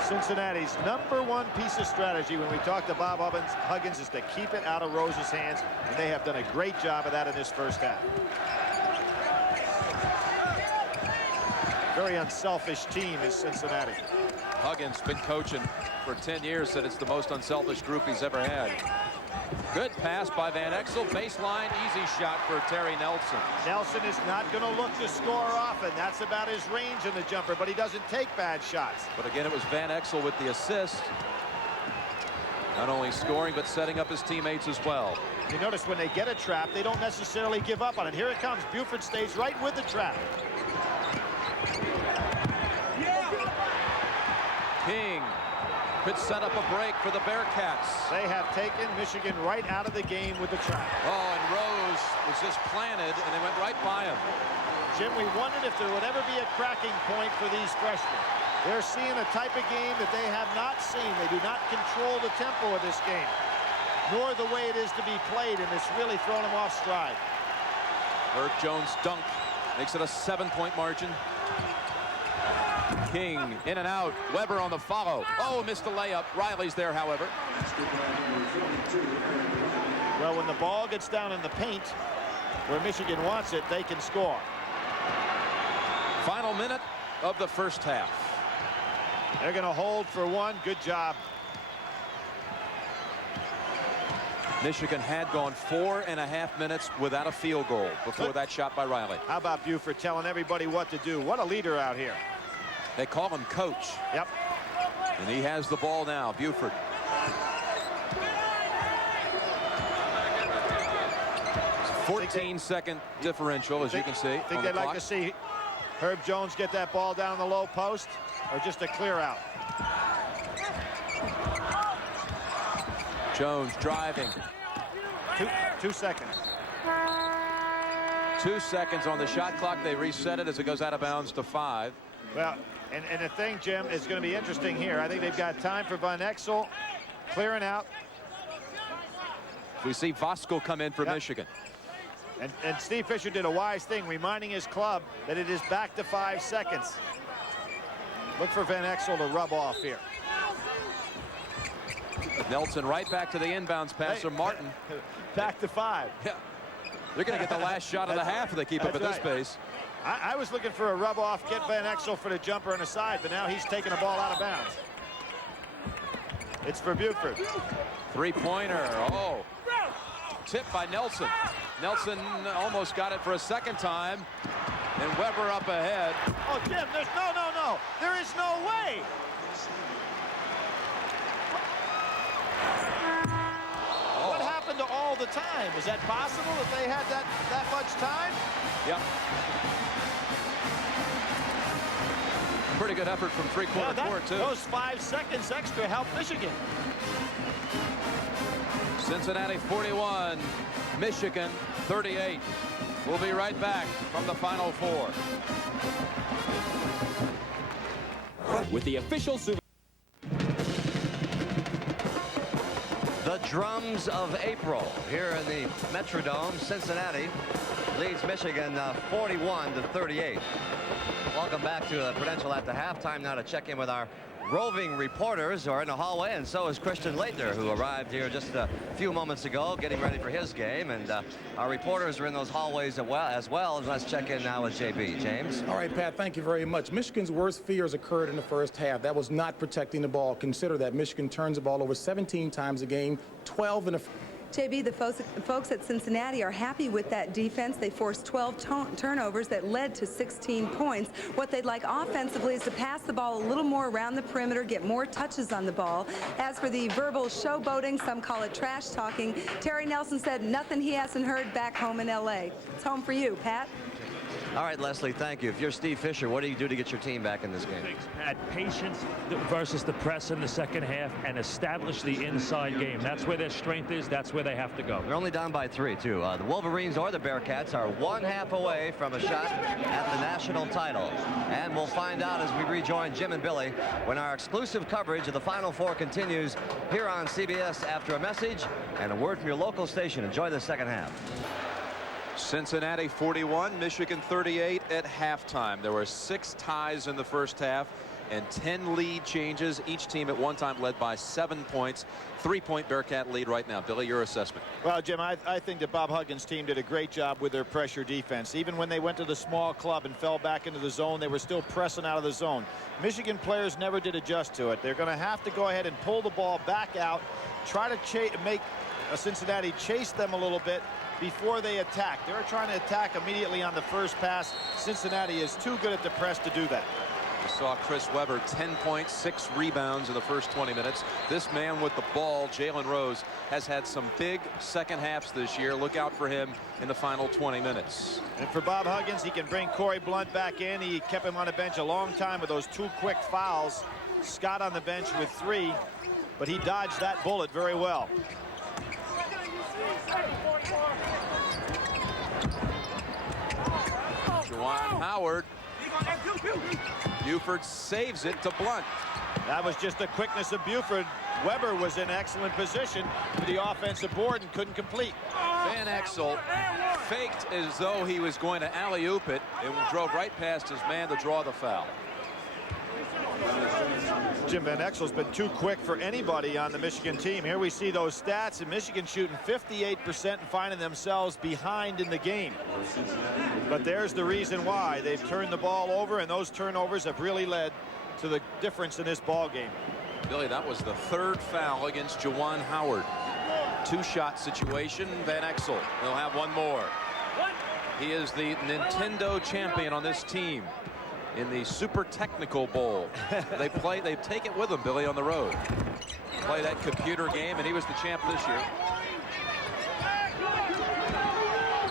Cincinnati's #1 piece of strategy when we talk to Bob Huggins is to keep it out of Rose's hands, and they have done a great job of that in this first half. Very unselfish team is Cincinnati. Huggins been coaching for 10 years, said it's the most unselfish group he's ever had. Good pass by Van Exel, baseline, easy shot for Terry Nelson. Nelson is not going to look to score often. That's about his range in the jumper, but he doesn't take bad shots. But again, it was Van Exel with the assist. Not only scoring, but setting up his teammates as well. You notice when they get a trap, they don't necessarily give up on it. Here it comes. Buford stays right with the trap. King could set up a break for the Bearcats. They have taken Michigan right out of the game with the trap. Oh, and Rose was just planted, and they went right by him. Jim, we wondered if there would ever be a cracking point for these freshmen. They're seeing a type of game that they have not seen. They do not control the tempo of this game, nor the way it is to be played, and it's really thrown them off stride. Herb Jones dunk makes it a 7-point margin. King in and out. Weber on the follow. Oh, missed the layup. Riley's there, however. Well, when the ball gets down in the paint where Michigan wants it, they can score. Final minute of the first half. They're going to hold for 1. Good job. Michigan had gone 4.5 minutes without a field goal before that shot by Riley. How about Buford telling everybody what to do? What a leader out here. They call him coach. Yep. And he has the ball now, Buford. It's a 14-second differential, as you can see. Think they'd like to see Herb Jones get that ball down the low post, or just a clear out? Jones driving. 2 seconds. 2 seconds on the shot clock. They reset it as it goes out of bounds to 5. Well, and the thing, Jim, is going to be interesting here. I think they've got time for Van Exel clearing out. We see Voskuhl come in for Michigan. And Steve Fisher did a wise thing, reminding his club that it is back to 5 seconds. Look for Van Exel to rub off here. Nelson right back to the inbounds pass from Martin. Back to 5. Yeah. They're going to get the last shot of the half if they keep up at this pace. I was looking for a rub off, get Van Exel for the jumper on the side, but now he's taking the ball out of bounds. It's for Buford. Three-pointer. Oh. Tipped by Nelson. Nelson almost got it for a second time. And Weber up ahead. Oh, Jim, there's no. There is no way. Oh. What happened to all the time? Was that possible that they had that much time? Yep. Pretty good effort from three-quarter court, too. Those 5 seconds extra helped Michigan. Cincinnati 41, Michigan 38. We'll be right back from the Final Four. With the official The drums of April here in the Metrodome. Cincinnati leads Michigan 41-38. Welcome back to Prudential at the halftime. Now to check in with our roving reporters who are in the hallway, and so is Christian Leitner, who arrived here just a few moments ago getting ready for his game. And our reporters are in those hallways as well. And let's check in now with JB. James. All right, Pat, thank you very much. Michigan's worst fears occurred in the first half. That was not protecting the ball. Consider that Michigan turns the ball over 17 times a game, 12 in the JB, the folks at Cincinnati are happy with that defense. They forced 12 turnovers that led to 16 points. What they'd like offensively is to pass the ball a little more around the perimeter, get more touches on the ball. As for the verbal showboating, some call it trash talking, Terry Nelson said nothing he hasn't heard back home in L.A. It's home for you, Pat. All right, Leslie, thank you. If you're Steve Fisher, what do you do to get your team back in this game? Thanks, Pat. Patience versus the press in the second half and establish the inside game. That's where their strength is. That's where they have to go. They're only down by 3, too. The Wolverines or the Bearcats are 1 half away from a shot at the national title. And we'll find out as we rejoin Jim and Billy when our exclusive coverage of the Final Four continues here on CBS after a message and a word from your local station. Enjoy the second half. Cincinnati 41, Michigan 38 at halftime. There were 6 ties in the first half and 10 lead changes. Each team at one time led by 7 points. 3-point Bearcat lead right now. Billy, your assessment. Well, Jim, I think that Bob Huggins' team did a great job with their pressure defense. Even when they went to the small club and fell back into the zone, they were still pressing out of the zone. Michigan players never did adjust to it. They're going to have to go ahead and pull the ball back out, try to make Cincinnati chase them a little bit before they attack. They're trying to attack immediately on the first pass. Cincinnati is too good at the press to do that. We saw Chris Weber, 10 points, 6 rebounds in the first 20 minutes. This man with the ball, Jalen Rose, has had some big second halves this year. Look out for him in the final 20 minutes. And for Bob Huggins, he can bring Corey Blunt back in. He kept him on the bench a long time with those 2 quick fouls. Scott on the bench with 3, but he dodged that bullet very well. Juwan Howard. Buford saves it to Blunt. That was just the quickness of Buford. Weber was in excellent position for the offensive board and couldn't complete. Van Exel faked as though he was going to alley-oop it and drove right past his man to draw the foul. Jim Van Exel's been too quick for anybody on the Michigan team. Here we see those stats, and Michigan shooting 58% and finding themselves behind in the game. But there's the reason why. They've turned the ball over, and those turnovers have really led to the difference in this ball game. Billy, that was the 3rd foul against Juwan Howard. 2-shot situation. Van Exel will have 1 more. He is the Nintendo champion on this team in the Super Technical Bowl. They take it with them, Billy, on the road. Play that computer game, and he was the champ this year.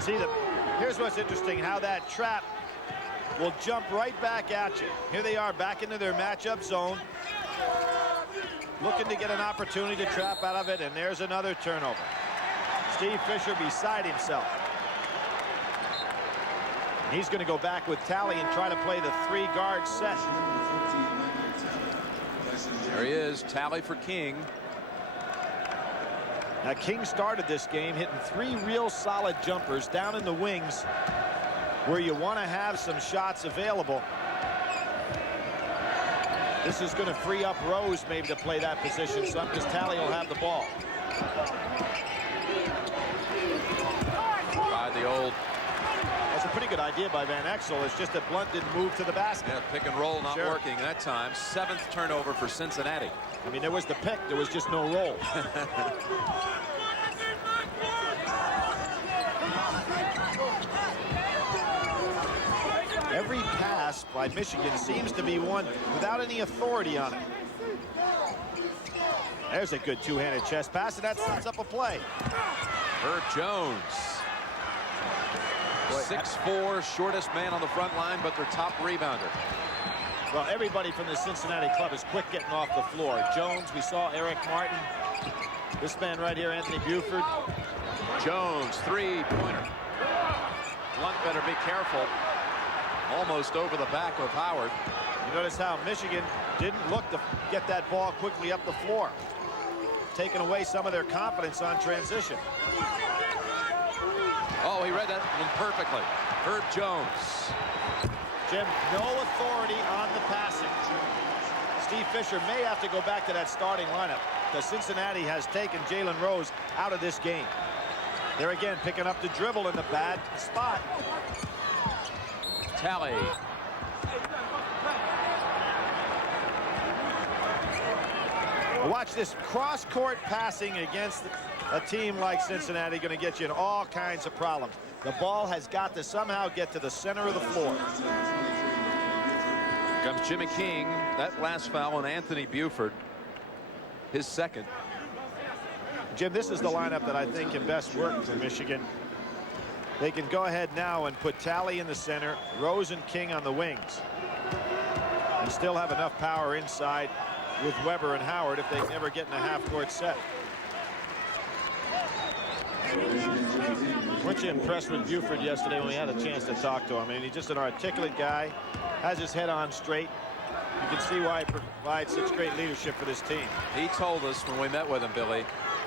See, here's what's interesting, how that trap will jump right back at you. Here they are back into their matchup zone, looking to get an opportunity to trap out of it, and there's another turnover. Steve Fisher beside himself. He's going to go back with Talley and try to play the 3-guard set. There he is, Talley for King. Now, King started this game hitting 3 real solid jumpers down in the wings where you want to have some shots available. This is going to free up Rose maybe to play that position some, because Talley will have the ball. By the old. That's a pretty good idea by Van Exel. It's just that Blunt didn't move to the basket. Yeah, pick and roll not working that time. 7th turnover for Cincinnati. I mean, there was the pick. There was just no roll. Every pass by Michigan seems to be one without any authority on it. There's a good two-handed chest pass, and that sets up a play. Herb Jones. 6'4", shortest man on the front line, but their top rebounder. Well, everybody from the Cincinnati club is quick getting off the floor. Jones, we saw Eric Martin. This man right here, Anthony Buford. Jones, three-pointer. Blunt better be careful. Almost over the back of Howard. You notice how Michigan didn't look to get that ball quickly up the floor, taking away some of their confidence on transition. Oh, he read that one perfectly. Herb Jones. Jim, no authority on the passing. Steve Fisher may have to go back to that starting lineup because Cincinnati has taken Jalen Rose out of this game. They're again picking up the dribble in the bad spot. Talley. Watch this cross-court passing against a team like Cincinnati, going to get you in all kinds of problems. The ball has got to somehow get to the center of the floor. Comes Jimmy King. That last foul on Anthony Buford. His second. Jim, this is the lineup that I think can best work for Michigan. They can go ahead now and put Talley in the center, Rose and King on the wings, and still have enough power inside with Weber and Howard if they never get in a half-court set. Weren't you impressed with Buford yesterday when we had a chance to talk to him? I mean, he's just an articulate guy, has his head on straight. You can see why he provides such great leadership for this team. He told us when we met with him, Billy,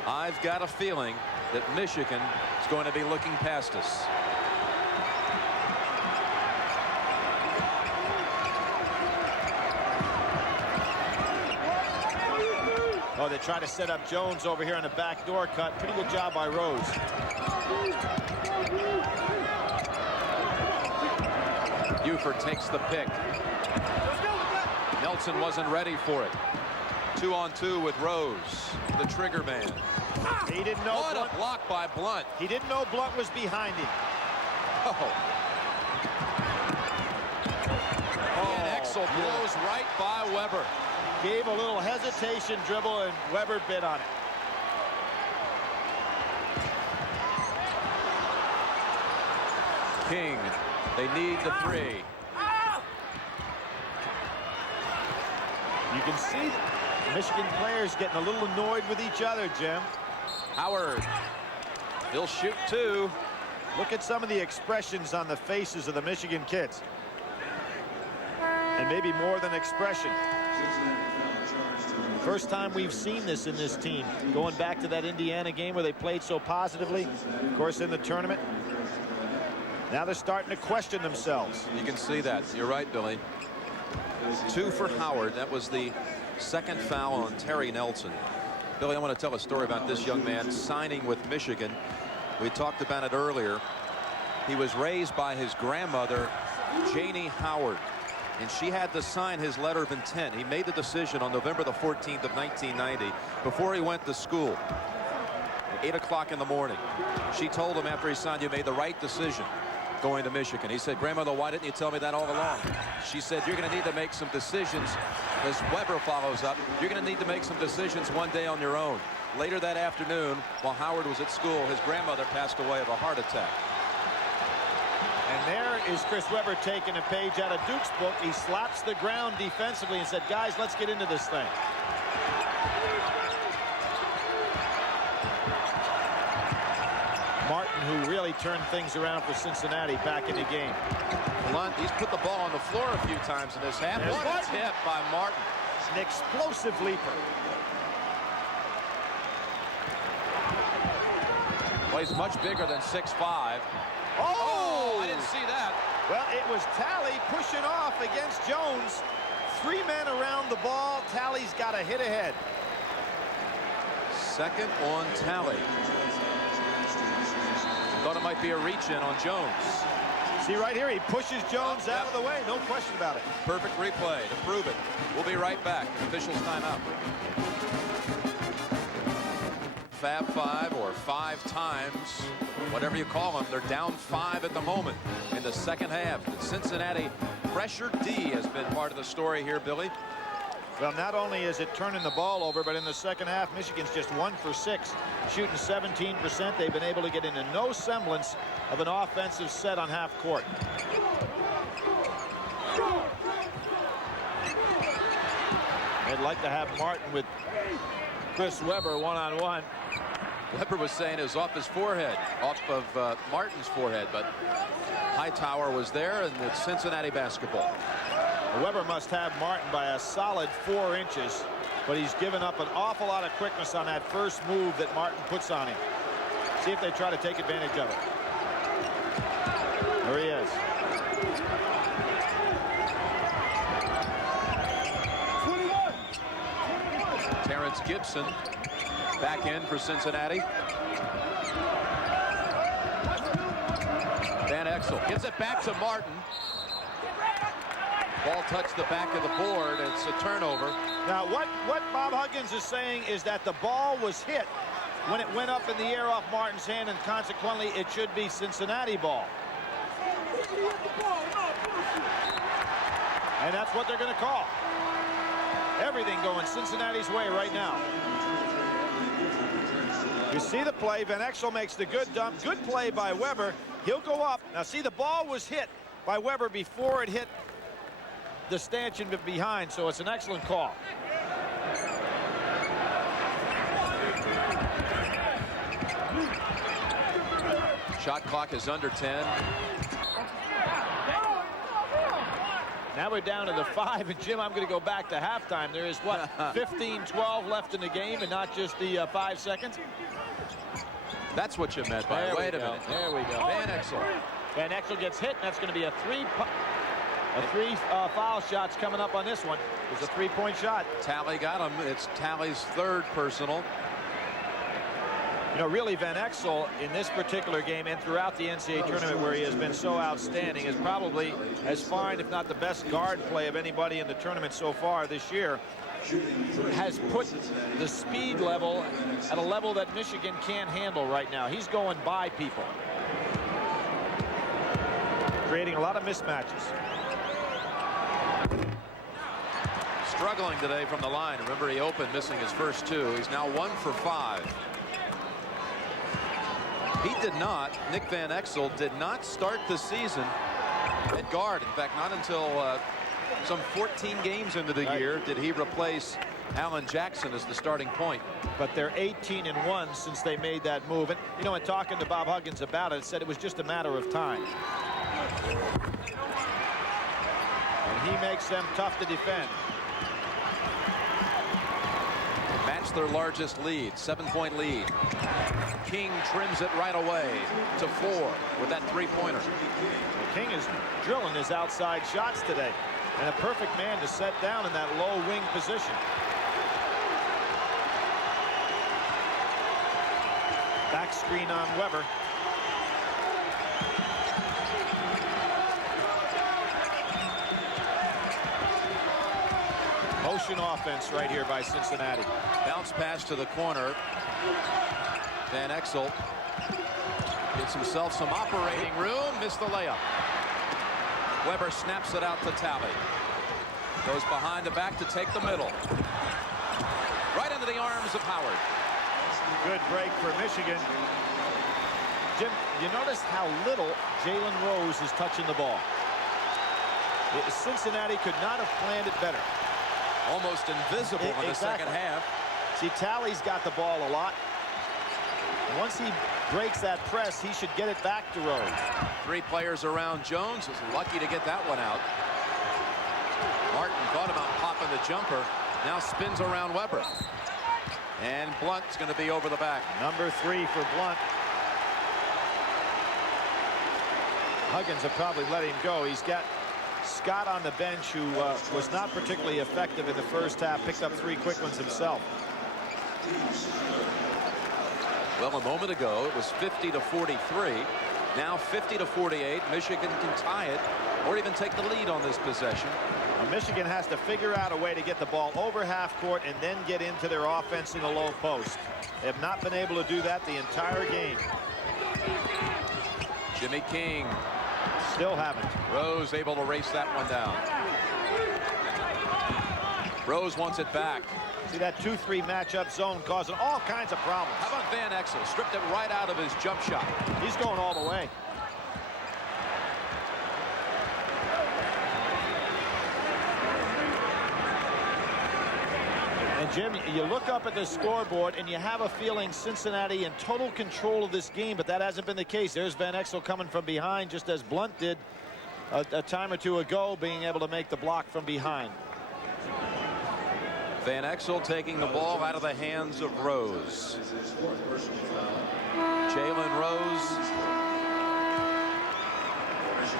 I've got a feeling that Michigan is going to be looking past us. Oh, they try to set up Jones over here on the backdoor cut. Pretty good job by Rose. Buford takes the pick. Nelson wasn't ready for it. 2-on-2 with Rose, the trigger man. He didn't know. What a block by Blunt. He didn't know Blunt was behind him. Oh. And Exel blows right by Weber. Gave a little hesitation dribble, and Weber bit on it. King, they need the three. You can see Michigan players getting a little annoyed with each other, Jim. Howard, he'll shoot two. Look at some of the expressions on the faces of the Michigan kids. And maybe more than expression. First time we've seen this in this team, going back to that Indiana game where they played so positively, of course, in the tournament. Now they're starting to question themselves. You can see that. You're right, Billy. 2 for Howard. That was the second foul on Terry Nelson. Billy, I want to tell a story about this young man signing with Michigan. We talked about it earlier. He was raised by his grandmother, Janie Howard, and she had to sign his letter of intent. He made the decision on November the 14th of 1990 before he went to school. 8 o'clock in the morning. She told him after he signed, "You made the right decision going to Michigan." He said, "Grandmother, why didn't you tell me that all along?" She said, "You're going to need to make some decisions," as Weber follows up. "You're going to need to make some decisions one day on your own." Later that afternoon, while Howard was at school, his grandmother passed away of a heart attack. And there is Chris Weber taking a page out of Duke's book. He slaps the ground defensively and said, "Guys, let's get into this thing." Martin, who really turned things around for Cincinnati, back in the game. Blunt, he's put the ball on the floor a few times in this half. There's What a tip by Martin. It's an explosive leaper. Well, he's much bigger than 6'5". Oh! I didn't see that. Well, it was Talley pushing off against Jones. 3 men around the ball. Talley's got a hit ahead. Second on Talley. Thought it might be a reach-in on Jones. See right here, he pushes Jones out of the way. No question about it. Perfect replay to prove it. We'll be right back. Officials timeout. Fab Five, or 5 times, whatever you call them, they're down 5 at the moment in the second half. The Cincinnati pressure D has been part of the story here, Billy. Well, not only is it turning the ball over, but in the second half, Michigan's just 1 for 6, shooting 17%. They've been able to get into no semblance of an offensive set on half court. They'd like to have Martin with Chris Webber one-on-one. Webber was saying it was off his forehead, off of Martin's forehead, but Hightower was there, and it's Cincinnati basketball. Webber must have Martin by a solid 4 inches, but he's given up an awful lot of quickness on that first move that Martin puts on him. See if they try to take advantage of it. There he is. Terrence Gibson back in for Cincinnati. Van Exel gives it back to Martin. Ball touched the back of the board. It's a turnover. Now what Bob Huggins is saying is that the ball was hit when it went up in the air off Martin's hand, and consequently it should be Cincinnati ball. And that's what they're going to call. Everything going Cincinnati's way right now. You see the play. Van Exel makes the good dump. Good play by Webber. He'll go up. Now see, the ball was hit by Webber before it hit the stanchion behind, so it's an excellent call. Shot clock is under 10. Now we're down to the 5, and Jim, I'm going to go back to halftime. There is, what, 15-12 left in the game, and not just the 5 seconds? That's what you meant by it. Wait a minute. There we go. Van Exel. Van Exel gets hit, and that's going to be a 3 foul shots coming up on this one. It's a 3-point shot. Talley got him. It's Talley's 3rd personal. You know, really, Van Exel in this particular game and throughout the NCAA tournament, where he has been so outstanding, is probably as fine, if not the best guard play of anybody in the tournament so far this year. Has put the speed level at a level that Michigan can't handle right now. He's going by people, creating a lot of mismatches. Struggling today from the line. Remember, he opened, missing his first 2. He's now 1 for 5. He did not, Nick Van Exel did not start the season at guard. In fact, not until some 14 games into the year did he replace Alan Jackson as the starting point. But they're 18-1 since they made that move. And, you know, in talking to Bob Huggins about it, said it was just a matter of time. And he makes them tough to defend. Match their largest lead, 7-point lead. King trims it right away to 4 with that 3-pointer. King is drilling his outside shots today, and a perfect man to set down in that low wing position. Back screen on Webber. Motion offense right here by Cincinnati. Bounce pass to the corner. Van Exel gets himself some operating room. Missed the layup. Webber snaps it out to Talley. Goes behind the back to take the middle. Right into the arms of Howard. Good break for Michigan. Jim, you notice how little Jalen Rose is touching the ball. Cincinnati could not have planned it better. Almost invisible in the second half. See, Talley's got the ball a lot. Once he breaks that press, he should get it back to Rose. 3 players around Jones. Was lucky to get that one out. Martin thought about popping the jumper. Now spins around Webber. And Blunt's going to be over the back. Number 3 for Blunt. Huggins will probably let him go. He's got Scott on the bench, who was not particularly effective in the first half, picked up 3 quick ones himself. Well, a moment ago, it was 50-43. Now 50-48. Michigan can tie it or even take the lead on this possession. Well, Michigan has to figure out a way to get the ball over half court and then get into their offense in the low post. They have not been able to do that the entire game. Jimmy King. Still haven't. Rose able to race that one down. Rose wants it back. See that 2-3 matchup zone causing all kinds of problems. How about Van Exel? Stripped it right out of his jump shot. He's going all the way. And Jim, you look up at the scoreboard and you have a feeling Cincinnati in total control of this game, but that hasn't been the case. There's Van Exel coming from behind, just as Blunt did a time or two ago, being able to make the block from behind. Van Exel taking the ball out of the hands of Rose. Jalen Rose.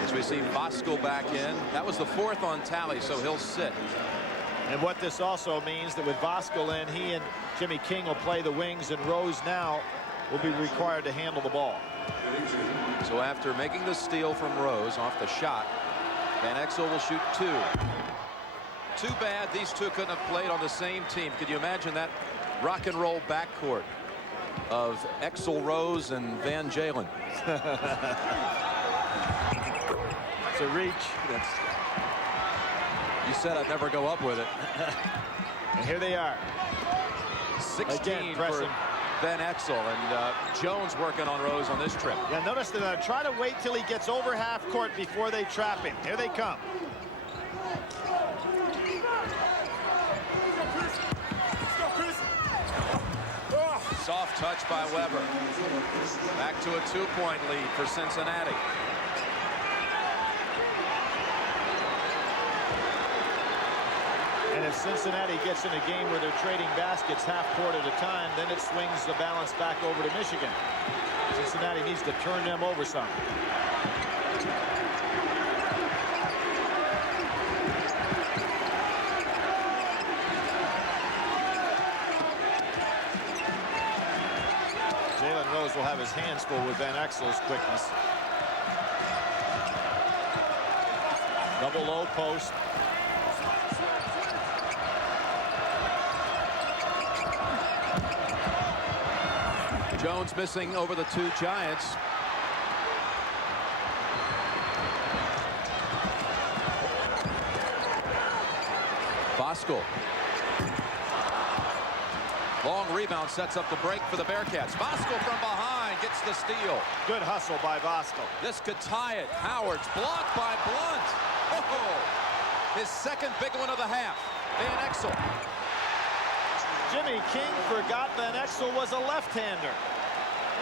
As we see Voskuhl back in. That was the 4th on tally, so he'll sit. And what this also means that with Voskuhl in, he and Jimmy King will play the wings, and Rose now will be required to handle the ball. So after making the steal from Rose off the shot, Van Exel will shoot 2. Too bad these two couldn't have played on the same team. Could you imagine that rock and roll backcourt of Exel Rose and Van Jalen? It's a reach. You said I'd never go up with it. And here they are. 16 for Van Exel, and Jones working on Rose on this trip. Yeah, notice that try to wait till he gets over half court before they trap him. Here they come. Soft touch by Weber. Back to a 2-point lead for Cincinnati. And if Cincinnati gets in a game where they're trading baskets half court at a time, then it swings the balance back over to Michigan. Cincinnati needs to turn them over some. Jalen Rose will have his hands full with Van Exel's quickness. Double low post. Jones missing over the 2 Giants. Voskuhl. Long rebound sets up the break for the Bearcats. Voskuhl from behind gets the steal. Good hustle by Voskuhl. This could tie it. Howard's blocked by Blunt. Oh, his second big one of the half. Van Exel. Jimmy King forgot Van Exel was a left-hander.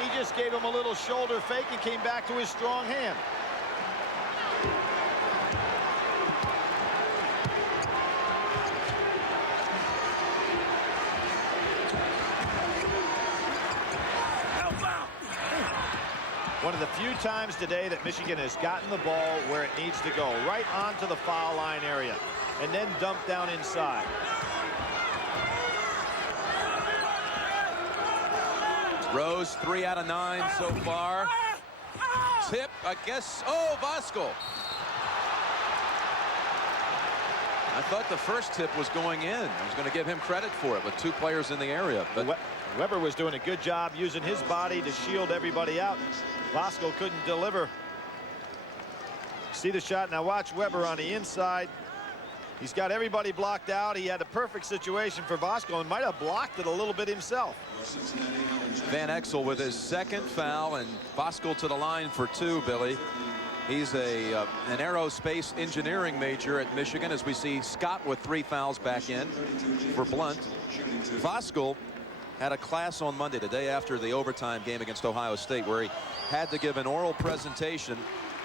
He just gave him a little shoulder fake and came back to his strong hand. One of the few times today that Michigan has gotten the ball where it needs to go, right onto the foul line area, and then dumped down inside. Rose 3 out of 9 so far. Tip, I guess. Oh, Voskuhl. I thought the first tip was going in. I was going to give him credit for it with 2 players in the area. But Weber was doing a good job using his body to shield everybody out. Voskuhl couldn't deliver. See the shot. Now watch Weber on the inside. He's got everybody blocked out. He had a perfect situation for Voskuhl and might have blocked it a little bit himself. Van Exel with his 2nd foul, and Voskuhl to the line for 2, Billy. He's an aerospace engineering major at Michigan, as we see Scott with 3 fouls back in for Blunt. Voskuhl had a class on Monday, the day after the overtime game against Ohio State, where he had to give an oral presentation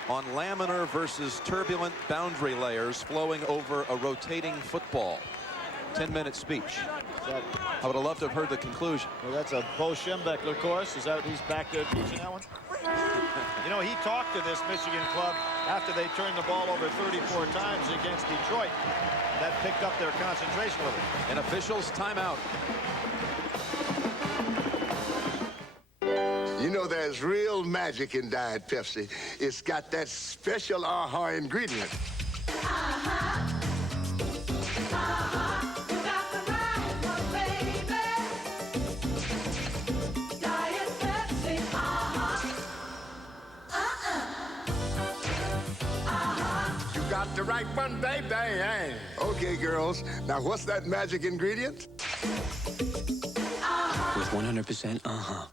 on laminar versus turbulent boundary layers flowing over a rotating football. 10-minute speech. I would have loved to have heard the conclusion. Well, that's a Bo Schembechler course. Is that what he's back there teaching that one? You know, he talked to this Michigan club after they turned the ball over 34 times against Detroit. That picked up their concentration level. An official's timeout. You know, there's real magic in Diet Pepsi. It's got that special aha ingredient. The right one, baby. Hey. Okay, girls. Now, what's that magic ingredient? With 100%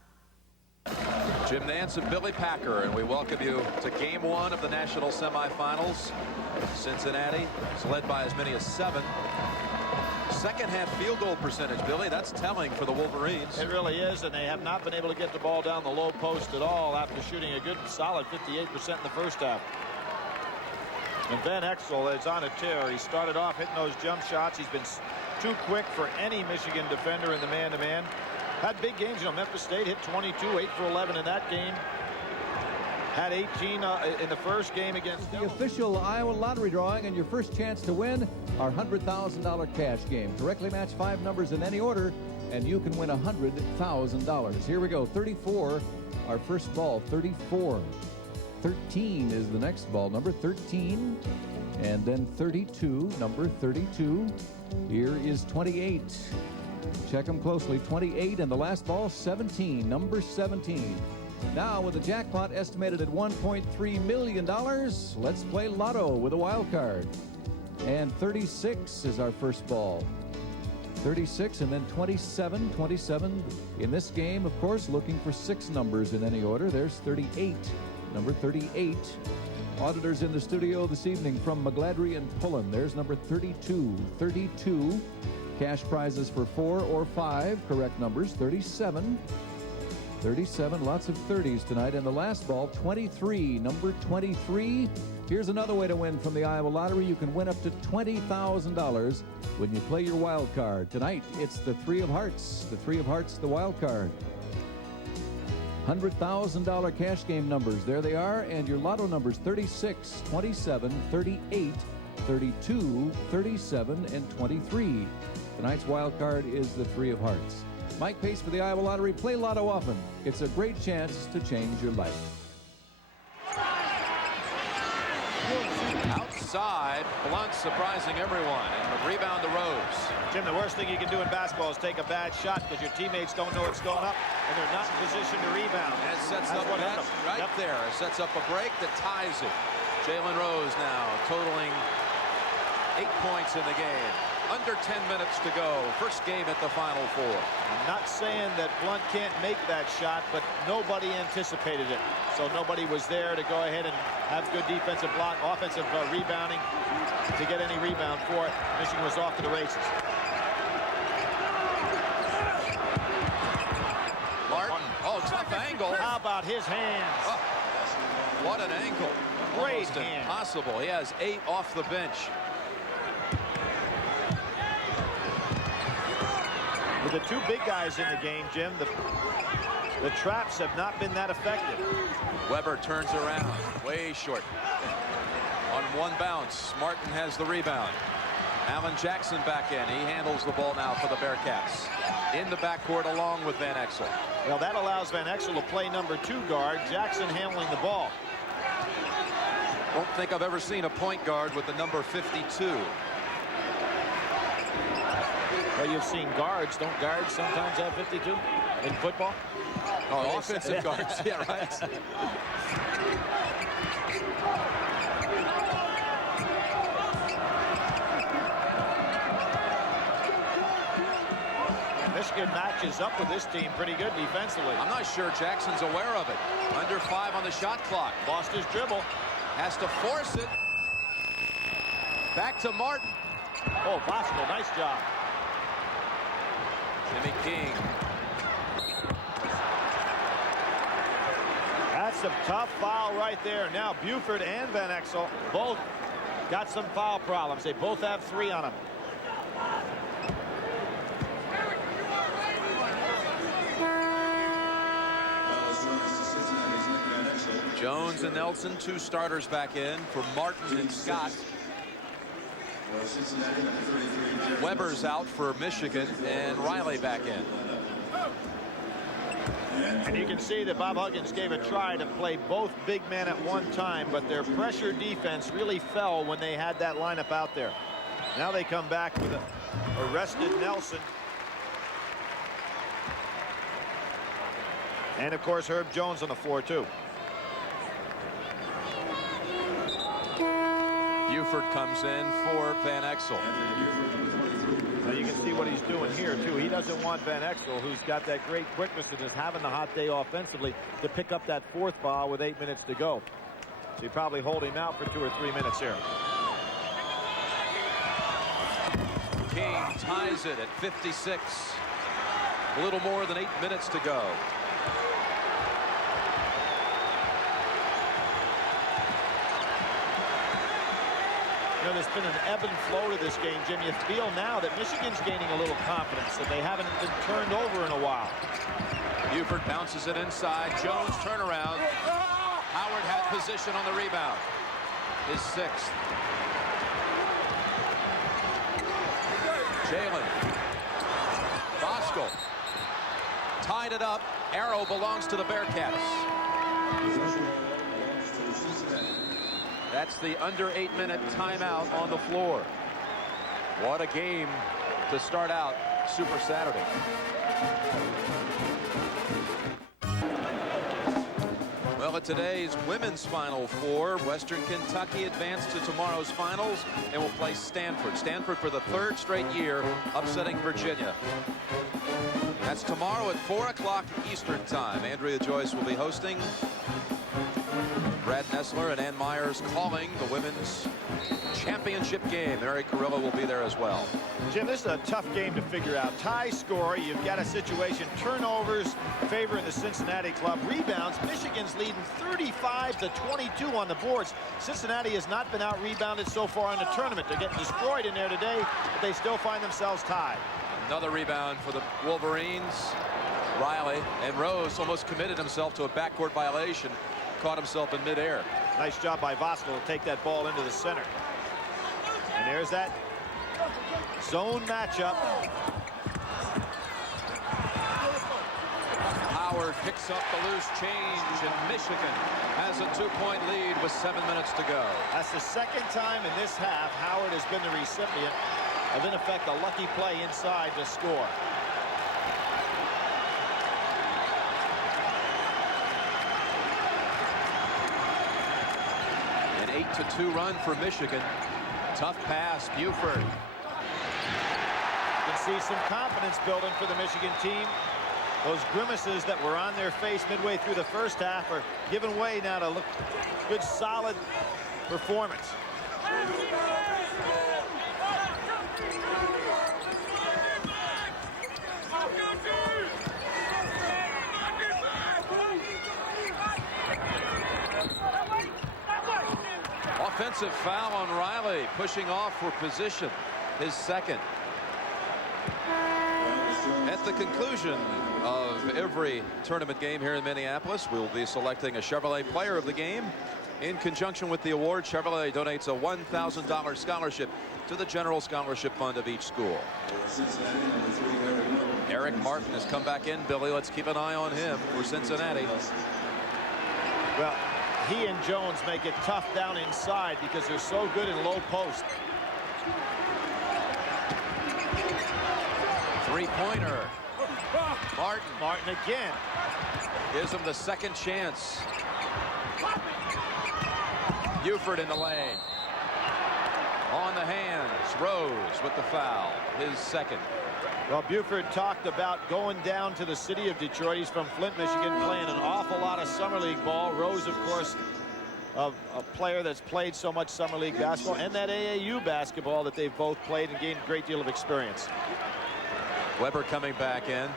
Jim Nance and Billy Packer, and we welcome you to Game 1 of the national semifinals. Cincinnati is led by as many as 7. Second half field goal percentage, Billy, that's telling for the Wolverines. It really is, and they have not been able to get the ball down the low post at all after shooting a good solid 58% in the first half. And Van Exel is on a tear. He started off hitting those jump shots. He's been too quick for any Michigan defender in the man-to-man. Had big games. You know, Memphis State hit 22, 8 for 11 in that game. Had 18 in the first game against the official Iowa lottery drawing, and your first chance to win our $100,000 cash game. Correctly match 5 numbers in any order, and you can win $100,000. Here we go. 34, our first ball. 34. 13 is the next ball, number 13, and then 32, number 32. Here is 28. Check them closely. 28, and the last ball, 17, number 17. Now, with the jackpot estimated at $1.3 million, let's play Lotto with a wild card. And 36 is our first ball. 36, and then 27. 27 in this game, of course, looking for 6 numbers in any order. There's 38. Number 38. Auditors in the studio this evening from McGladrey and Pullen. There's number 32. 32. Cash prizes for 4 or 5 correct numbers. 37. 37. Lots of 30s tonight. And the last ball, 23. Number 23. Here's another way to win from the Iowa Lottery. You can win up to $20,000 when you play your wild card. Tonight, it's the 3 of Hearts. The 3 of Hearts, the wild card. $100,000 cash game numbers. There they are. And your Lotto numbers, 36, 27, 38, 32, 37, and 23. Tonight's wild card is the 3 of Hearts. Mike Pace for the Iowa Lottery. Play Lotto often. It's a great chance to change your life. Outside, Blunt surprising everyone, and the rebound to Rose. Jim, the worst thing you can do in basketball is take a bad shot because your teammates don't know it's going up and they're not in position to rebound. And it sets up that right there. It sets up a break that ties it. Jalen Rose now totaling 8 points in the game. Under 10 minutes to go. First game at the Final Four. I'm not saying that Blunt can't make that shot, but nobody anticipated it. So nobody was there to go ahead and have good defensive block, offensive rebounding to get any rebound for it. Michigan was off to the races. Martin, tough angle. How about his hands? Oh, what an angle. Great Almost hand. Impossible. He has 8 off the bench. With the 2 big guys in the game, Jim, the traps have not been that effective. Weber turns around, way short. On one bounce, Martin has the rebound. Alan Jackson back in. He handles the ball now for the Bearcats. In the backcourt along with Van Exel. Well, that allows Van Exel to play number 2 guard. Jackson handling the ball. Don't think I've ever seen a point guard with the number 52. Well, you've seen guards. Don't guards sometimes have 52 in football? Oh, offensive guards. Yeah, right. Michigan matches up with this team pretty good defensively. I'm not sure Jackson's aware of it. Under 5 on the shot clock. Lost his dribble. Has to force it. Back to Martin. Oh, Bosco, nice job. Jimmy King. That's a tough foul right there. Now Buford and Van Exel both got some foul problems. They both have 3 on them. Jones and Nelson, 2 starters back in for Martin and Scott. Weber's out for Michigan, and Riley back in. And you can see that Bob Huggins gave a try to play both big men at one time, but their pressure defense really fell when they had that lineup out there. Now they come back with a rested Nelson. And of course Herb Jones on the floor too. Buford comes in for Van Exel. Now you can see what he's doing here too. He doesn't want Van Exel, who's got that great quickness and is having the hot day offensively, to pick up that 4th foul with 8 minutes to go. So you probably hold him out for 2 or 3 minutes here. King ties it at 56. A little more than 8 minutes to go. You know, there's been an ebb and flow to this game, Jim. You feel now that Michigan's gaining a little confidence, that they haven't been turned over in a while. Buford bounces it inside. Jones turnaround. Howard had position on the rebound. His 6th. Jalen. Bosco. Tied it up. Arrow belongs to the Bearcats. That's the under 8-minute timeout on the floor. What a game to start out Super Saturday. Well, at today's women's Final Four, Western Kentucky advanced to tomorrow's finals and will play Stanford. Stanford for the 3rd straight year, upsetting Virginia. That's tomorrow at 4 o'clock Eastern Time. Andrea Joyce will be hosting. Brad Nessler and Ann Myers calling the women's championship game. Mary Carrillo will be there as well. Jim, this is a tough game to figure out. Tie score, you've got a situation. Turnovers favoring the Cincinnati club. Rebounds, Michigan's leading 35-22 on the boards. Cincinnati has not been out-rebounded so far in the tournament. They're getting destroyed in there today, but they still find themselves tied. Another rebound for the Wolverines. Riley, and Rose almost committed himself to a backcourt violation. Caught himself in midair. Nice job by Voskel to take that ball into the center. And there's that zone matchup. Howard picks up the loose change, and Michigan has a 2-point lead with 7 minutes to go. That's the 2nd time in this half Howard has been the recipient of, in effect, a lucky play inside to score. An 8-2 run for Michigan. Tough pass, Buford. You can see some confidence building for the Michigan team. Those grimaces that were on their face midway through the first half are giving way now to look good, solid performance. Offensive foul on Riley, pushing off for position, his 2nd. At the conclusion of every tournament game here in Minneapolis, we'll be selecting a Chevrolet Player of the Game. In conjunction with the award, Chevrolet donates a $1,000 scholarship to the General Scholarship Fund of each school. Eric Martin has come back in. Billy, let's keep an eye on him for Cincinnati. Well, he and Jones make it tough down inside because they're so good in low post. Three-pointer. Martin again. Gives him the 2nd chance. Buford in the lane. On the hands. Rose with the foul. His 2nd. Well, Buford talked about going down to the city of Detroit. He's from Flint, Michigan, playing an awful lot of summer league ball. Rose, of course, a player that's played so much summer league basketball, and that AAU basketball that they've both played and gained a great deal of experience. Weber coming back in.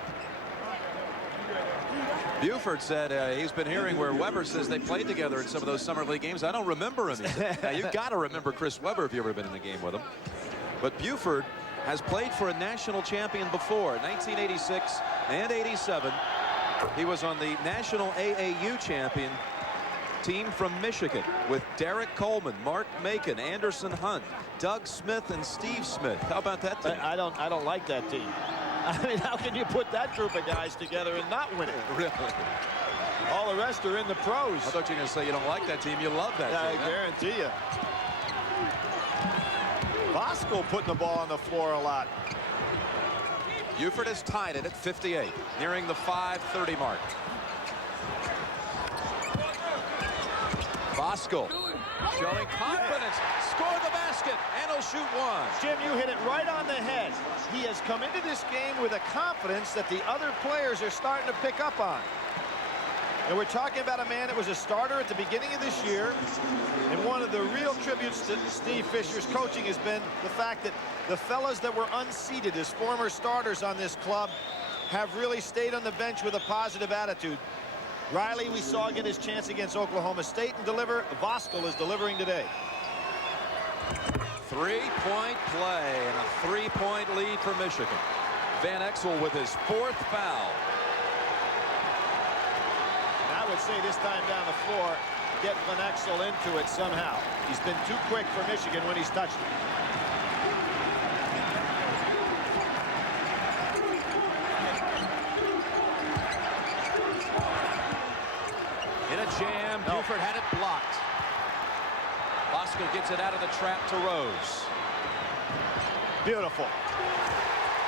Buford said he's been hearing where Weber says they played together in some of those summer league games. I don't remember him. Now, you've got to remember Chris Weber if you've ever been in a game with him. But Buford has played for a national champion before, 1986 and 87. He was on the national AAU champion team from Michigan with Derek Coleman, Mark Macon, Anderson Hunt, Doug Smith, and Steve Smith. How about that team? I don't like that team. I mean, how can you put that group of guys together and not win it? Really? All the rest are in the pros. I thought you were going to say you don't like that team. You love that team. I guarantee you. Bosco putting the ball on the floor a lot. Buford has tied it at 58, nearing the 5:30 mark. Bosco showing confidence. Score the basket, and he'll shoot one. Jim, you hit it right on the head. He has come into this game with a confidence that the other players are starting to pick up on. And we're talking about a man that was a starter at the beginning of this year. And one of the real tributes to Steve Fisher's coaching has been the fact that the fellas that were unseated as former starters on this club have really stayed on the bench with a positive attitude. Riley, we saw get his chance against Oklahoma State and deliver. Voskuhl is delivering today. Three-point play and a three-point lead for Michigan. Van Exel with his 4th foul. I would say this time down the floor, get Van Exel into it somehow. He's been too quick for Michigan when he's touched it. In a jam, Buford had it blocked. Bosco gets it out of the trap to Rose. Beautiful.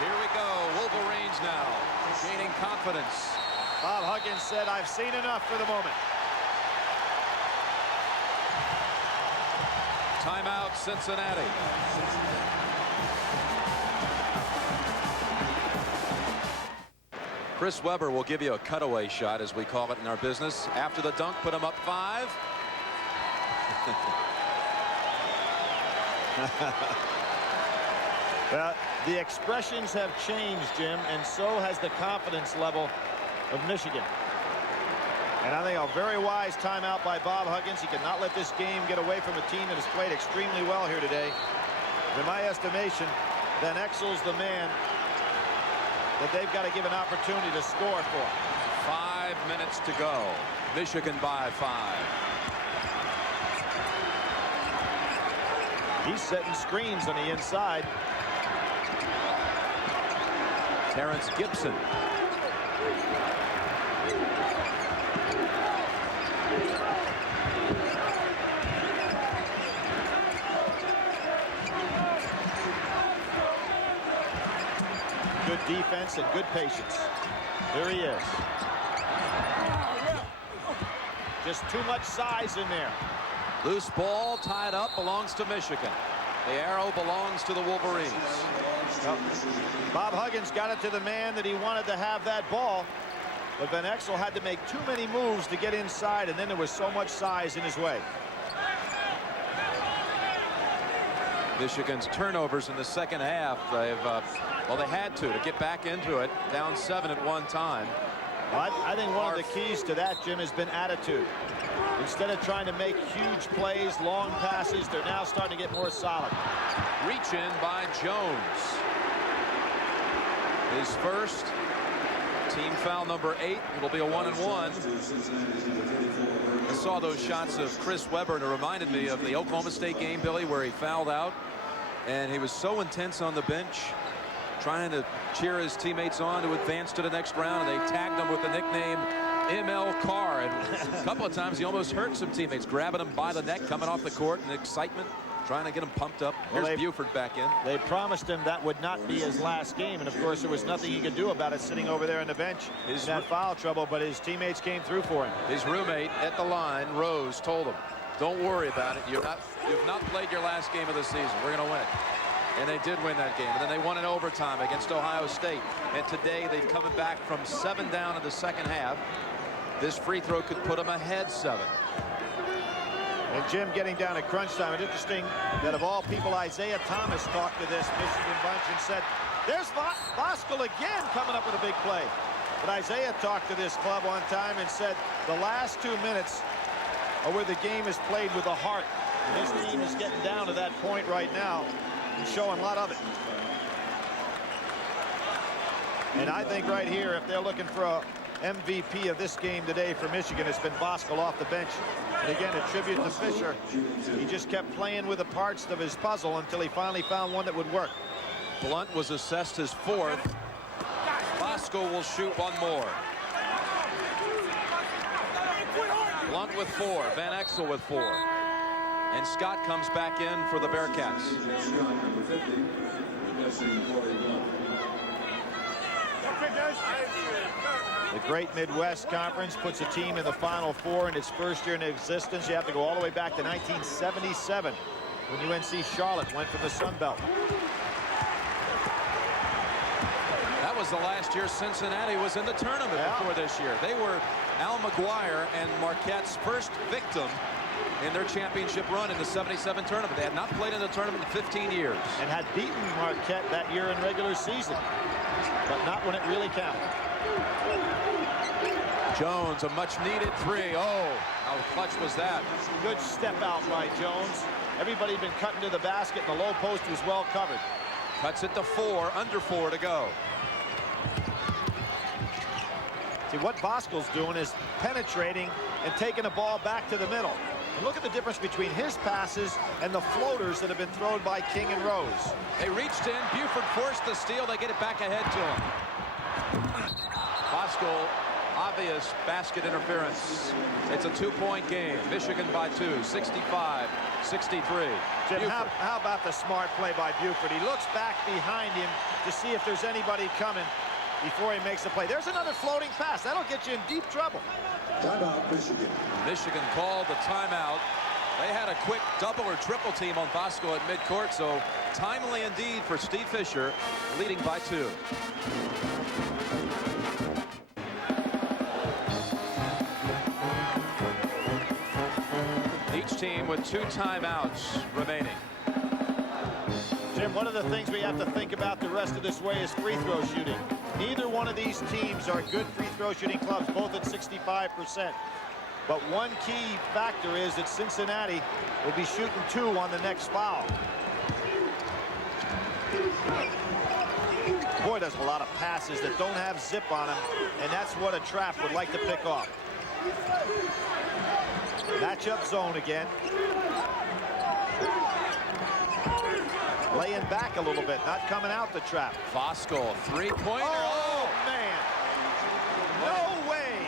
Here we go. Wolverines now gaining confidence. Bob Huggins said, I've seen enough for the moment. Timeout, Cincinnati. Chris Webber will give you a cutaway shot, as we call it in our business. After the dunk, put him up 5. Well, the expressions have changed, Jim, and so has the confidence level of Michigan. And I think a very wise timeout by Bob Huggins. He cannot let this game get away from a team that has played extremely well here today. In my estimation, Van Exel's the man that they've got to give an opportunity to score for. 5 minutes to go. Michigan by 5. He's setting screens on the inside. Terrence Gibson. Good defense and good patience. There he is. Just too much size in there. Loose ball tied up, belongs to Michigan. The arrow belongs to the Wolverines. Well, Bob Huggins got it to the man that he wanted to have that ball, but Van Exel had to make too many moves to get inside, and then there was so much size in his way. Michigan's turnovers in the second half, they've well, they had to get back into it, down 7 at one time. Well, I think one of the keys to that, Jim, has been attitude. Instead of trying to make huge plays, long passes, they're now starting to get more solid. Reach in by Jones. His first, team foul number 8. It'll be a 1-and-1. I saw those shots of Chris Webber, and it reminded me of the Oklahoma State game, Billy, where he fouled out, and he was so intense on the bench, trying to cheer his teammates on to advance to the next round, and they tagged him with the nickname ML Carr, and a couple of times he almost hurt some teammates, grabbing him by the neck, coming off the court in excitement, trying to get him pumped up. Here's Buford back in. They promised him that would not be his last game, and of course there was nothing he could do about it sitting over there on the bench in that foul trouble, but his teammates came through for him. His roommate at the line, Rose, told him, don't worry about it. You've not played your last game of the season. We're going to win it. And they did win that game. And then they won in overtime against Ohio State. And today they've come back from 7 down in the second half. This free throw could put them ahead 7. And Jim, getting down to crunch time, it's interesting that of all people, Isaiah Thomas talked to this Michigan bunch and said, there's Voskuhl again coming up with a big play. But Isaiah talked to this club one time and said the last 2 minutes are where the game is played with the heart. And his team is getting down to that point right now and showing a lot of it. And I think right here, if they're looking for MVP of this game today for Michigan has been Voskuhl off the bench. And again, a tribute to Fisher. He just kept playing with the parts of his puzzle until he finally found one that would work. Blunt was assessed his 4th. Voskuhl will shoot one more. Blunt with 4. Van Exel with 4. And Scott comes back in for the Bearcats. The Great Midwest Conference puts a team in the Final Four in its first year in existence. You have to go all the way back to 1977 when UNC Charlotte went from the Sun Belt. That was the last year Cincinnati was in the tournament before this year. They were Al McGuire and Marquette's first victim in their championship run in the 77 tournament. They had not played in the tournament in 15 years. And had beaten Marquette that year in regular season, but not when it really counted. Jones, a much-needed 3. Oh, how clutch was that? Good step out by Jones. Everybody had been cutting to the basket, and the low post was well covered. Cuts it to 4, under 4 to go. See, what Voskuhl's doing is penetrating and taking the ball back to the middle. And look at the difference between his passes and the floaters that have been thrown by King and Rose. They reached in. Buford forced the steal. They get it back ahead to him. Voskuhl, obvious basket interference. It's a 2-point game. Michigan by 2, 65-63. Jim, how about the smart play by Buford? He looks back behind him to see if there's anybody coming before he makes the play. There's another floating pass. That'll get you in deep trouble. Timeout, Michigan. Michigan called the timeout. They had a quick double or triple team on Voskuhl at midcourt, so timely indeed for Steve Fisher, leading by 2. Each team with 2 timeouts remaining. Jim, one of the things we have to think about the rest of this way is free throw shooting. Neither one of these teams are good free throw shooting clubs, both at 65%. But one key factor is that Cincinnati will be shooting 2 on the next foul. Boy, there's a lot of passes that don't have zip on them, and that's what a trap would like to pick off. Matchup zone again. Laying back a little bit, not coming out the trap. Voskuhl, 3-pointer. Oh, man. No way.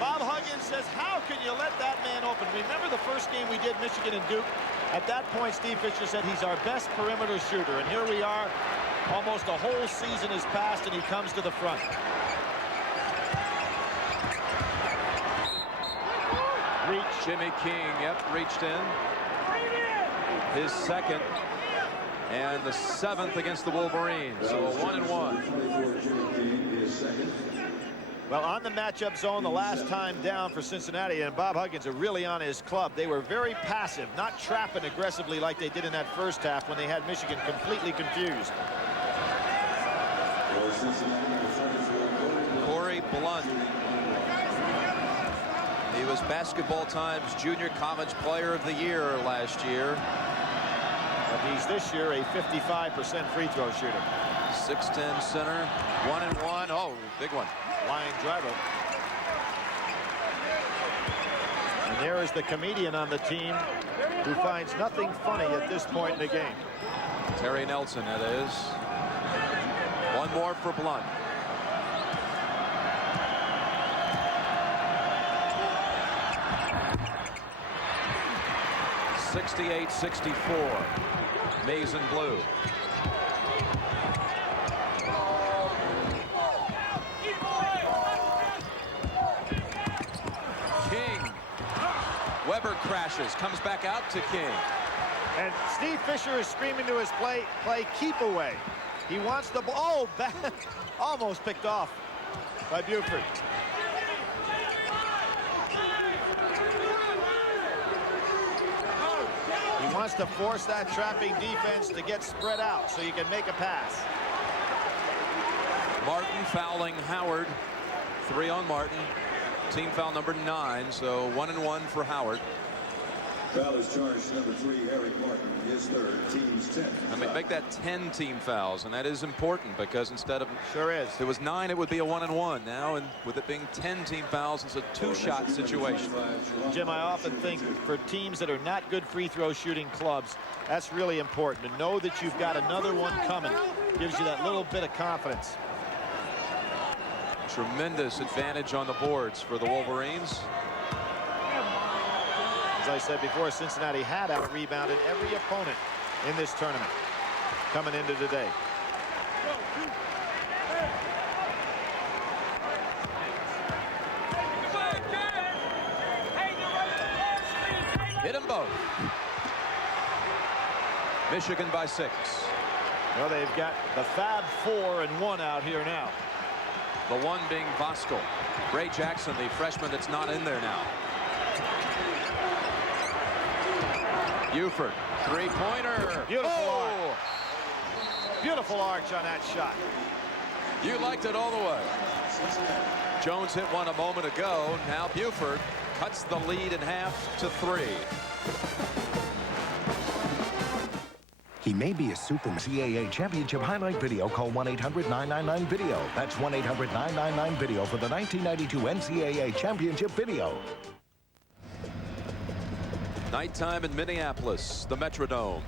Bob Huggins says, how can you let that man open? Remember the first game we did, Michigan and Duke? At that point, Steve Fisher said he's our best perimeter shooter. And here we are. Almost a whole season has passed, and he comes to the front. Reach. Jimmy King, reached in. His second. And the 7th against the Wolverines. So a 1-and-1. Well, on the matchup zone the last time down for Cincinnati, and Bob Huggins are really on his club. They were very passive, not trapping aggressively like they did in that first half when they had Michigan completely confused. Corey Blunt. He was Basketball Times Junior College Player of the Year last year. But he's this year a 55% free throw shooter. 6'10" center, 1-and-1. Oh, big one. Line driver. And there is the comedian on the team who finds nothing funny at this point in the game. Terry Nelson, it is. One more for Blunt. (68-64). Maize and blue. King. Weber crashes, comes back out to King. And Steve Fisher is screaming to his play keep away. He wants the ball. Oh, almost picked off by Buford. He wants to force that trapping defense to get spread out so you can make a pass. Martin fouling Howard. 3 on Martin. Team foul number 9, so 1-and-1 for Howard. Foul is charged number 3, Eric Martin, his third, team's 10th. I mean, make that 10 team fouls, and that is important because instead of if it was 9, it would be a 1-and-1. Now, and with it being 10 team fouls, it's a 2-shot situation. Jim, I often think for teams that are not good free throw shooting clubs, that's really important to know that you've got another one coming. Gives you that little bit of confidence. Tremendous advantage on the boards for the Wolverines. As I said before, Cincinnati had out-rebounded every opponent in this tournament coming into today. Hit them both. Michigan by 6. Well, they've got the Fab 4 and 1 out here now. The one being Voskuhl. Ray Jackson, the freshman that's not in there now. Buford, three-pointer. Beautiful arch. Beautiful arch on that shot. You liked it all the way. Jones hit one a moment ago. Now Buford cuts the lead in half to 3. He may be a super NCAA championship highlight video. Call 1-800-999-VIDEO. That's 1-800-999-VIDEO for the 1992 NCAA championship video. Nighttime in Minneapolis, the Metrodome.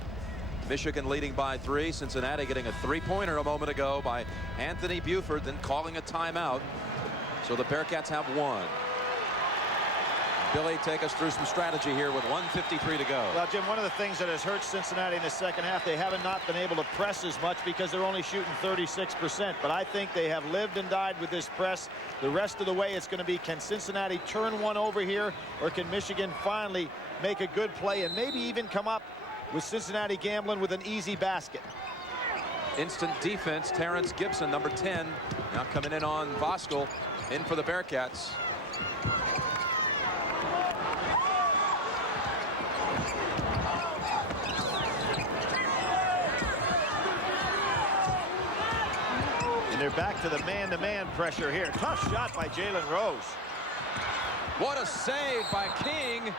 Michigan leading by 3. Cincinnati getting a three-pointer a moment ago by Anthony Buford, then calling a timeout. So the Bearcats have 1. Billy, take us through some strategy here with 1:53 to go. Well, Jim, one of the things that has hurt Cincinnati in the second half, they haven't not been able to press as much because they're only shooting 36%. But I think they have lived and died with this press. The rest of the way it's going to be, can Cincinnati turn one over here, or can Michigan finally make a good play and maybe even come up with Cincinnati gambling with an easy basket? Instant defense, Terrence Gibson, number 10, now coming in on Voskuhl, in for the Bearcats. And they're back to the man-to-man pressure here. Tough shot by Jalen Rose. What a save by King.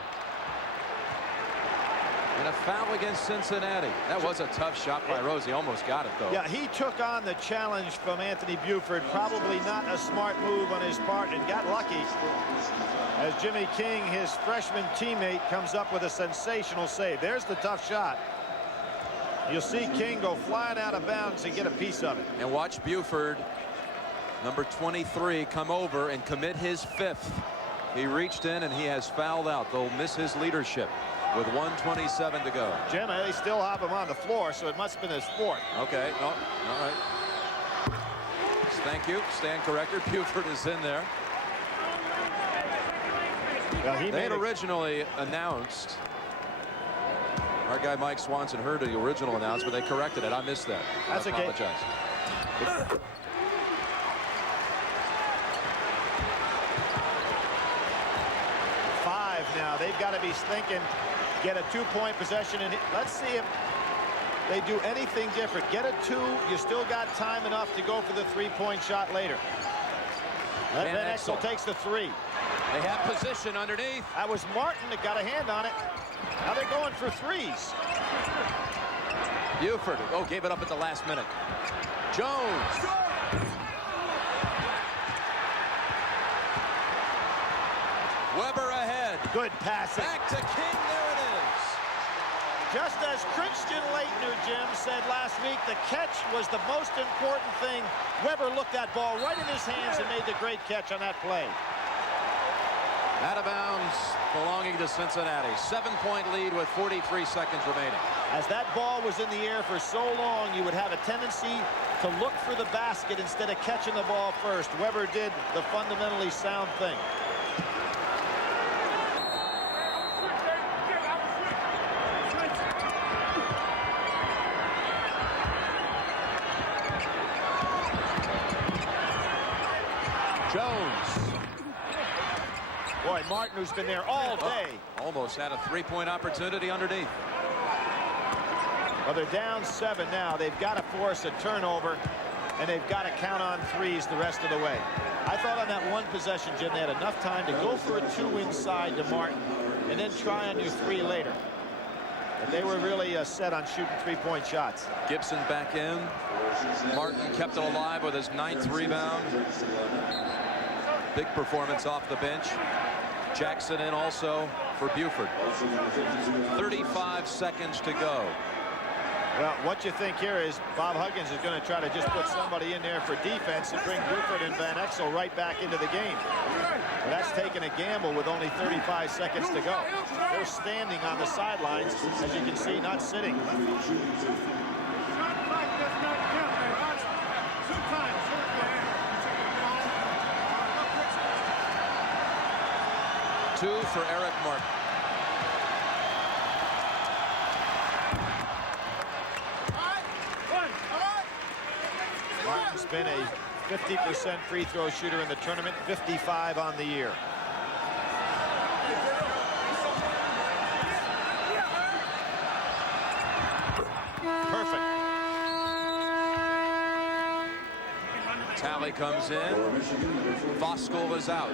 And a foul against Cincinnati. That was a tough shot by Rose. He almost got it, though. Yeah, he took on the challenge from Anthony Buford. Probably not a smart move on his part, and got lucky as Jimmy King, his freshman teammate, comes up with a sensational save. There's the tough shot. You'll see King go flying out of bounds and get a piece of it. And watch Buford, number 23, come over and commit his 5th. He reached in and he has fouled out. They'll miss his leadership with 1:27 to go. Jim, they still have him on the floor, so it must have been his 4th. Okay, no, all right. Thank you, stand corrected. Buford is in there. Well, they had originally announced. Our guy Mike Swanson heard the original announcement. They corrected it. I missed that. That's I apologize. Okay. 5 now. They've got to be thinking, get a 2-point possession, and let's see if they do anything different. Get a 2. You still got time enough to go for the 3-point shot later. Van Exel takes the 3. They have position underneath. That was Martin that got a hand on it. Now they're going for 3s. Buford, gave it up at the last minute. Jones. Weber ahead. Good passing. Back to King. There it is. Just as Christian Laettner, Jim, said last week, the catch was the most important thing. Weber looked that ball right in his hands and made the great catch on that play. Out of bounds, belonging to Cincinnati. 7-point lead with 43 seconds remaining. As that ball was in the air for so long, you would have a tendency to look for the basket instead of catching the ball first. Weber did the fundamentally sound thing. Jones. Boy, Martin, who's been there all day. Almost had a 3-point opportunity underneath. Well, they're down 7 now. They've got to force a turnover, and they've got to count on 3s the rest of the way. I thought on that one possession, Jim, they had enough time to go for a 2 inside to Martin and then try on your 3 later. But they were really set on shooting 3-point shots. Gibson back in. Martin kept it alive with his 9th rebound. Big performance off the bench. Jackson in also for Buford. 35 seconds to go. Well, what you think here is Bob Huggins is going to try to just put somebody in there for defense and bring Buford and Van Exel right back into the game. Well, that's taking a gamble with only 35 seconds to go. They're standing on the sidelines, as you can see, not sitting. Two for Eric Martin. Martin's been a 50% free throw shooter in the tournament, 55 on the year. Perfect. Talley comes in. Voskuhl is out.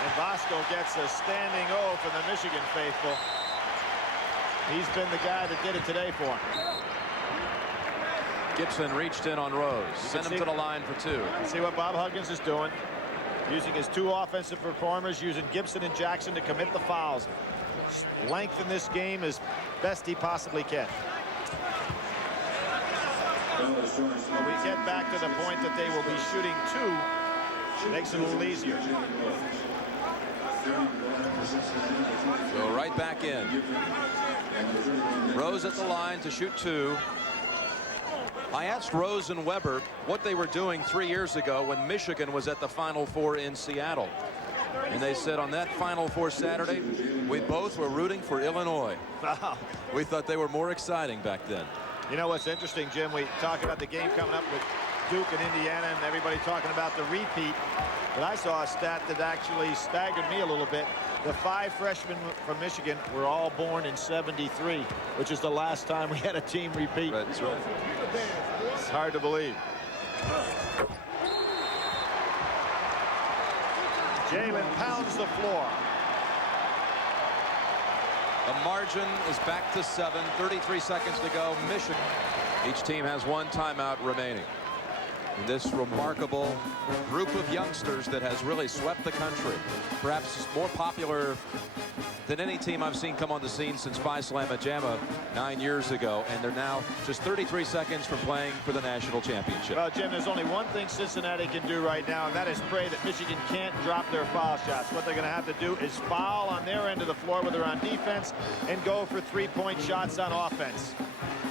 And Voskuhl gets a standing O for the Michigan faithful. He's been the guy that did it today for him. Gibson reached in on Rose. Sent him to the line for 2. See what Bob Huggins is doing. Using his 2 offensive performers, using Gibson and Jackson to commit the fouls. Lengthen this game as best he possibly can. When we get back to the point that they will be shooting 2, makes it a little easier. Go right back in. Rose at the line to shoot 2. I asked Rose and Weber what they were doing 3 years ago when Michigan was at the Final Four in Seattle. And they said on that Final Four Saturday, we both were rooting for Illinois. Wow. We thought they were more exciting back then. You know what's interesting, Jim? We talk about the game coming up with Duke and Indiana and everybody talking about the repeat. But I saw a stat that actually staggered me a little bit. The 5 freshmen from Michigan were all born in '73, which is the last time we had a team repeat. That's right. It's hard to believe. Jalen pounds the floor. The margin is back to 7. 33 seconds to go. Michigan. Each team has 1 timeout remaining. And this remarkable group of youngsters that has really swept the country. Perhaps more popular than any team I've seen come on the scene since Phi Slamma Jamma 9 years ago. And they're now just 33 seconds from playing for the national championship. Well, Jim, there's only one thing Cincinnati can do right now, and that is pray that Michigan can't drop their foul shots. What they're going to have to do is foul on their end of the floor, whether on defense, and go for 3-point shots on offense.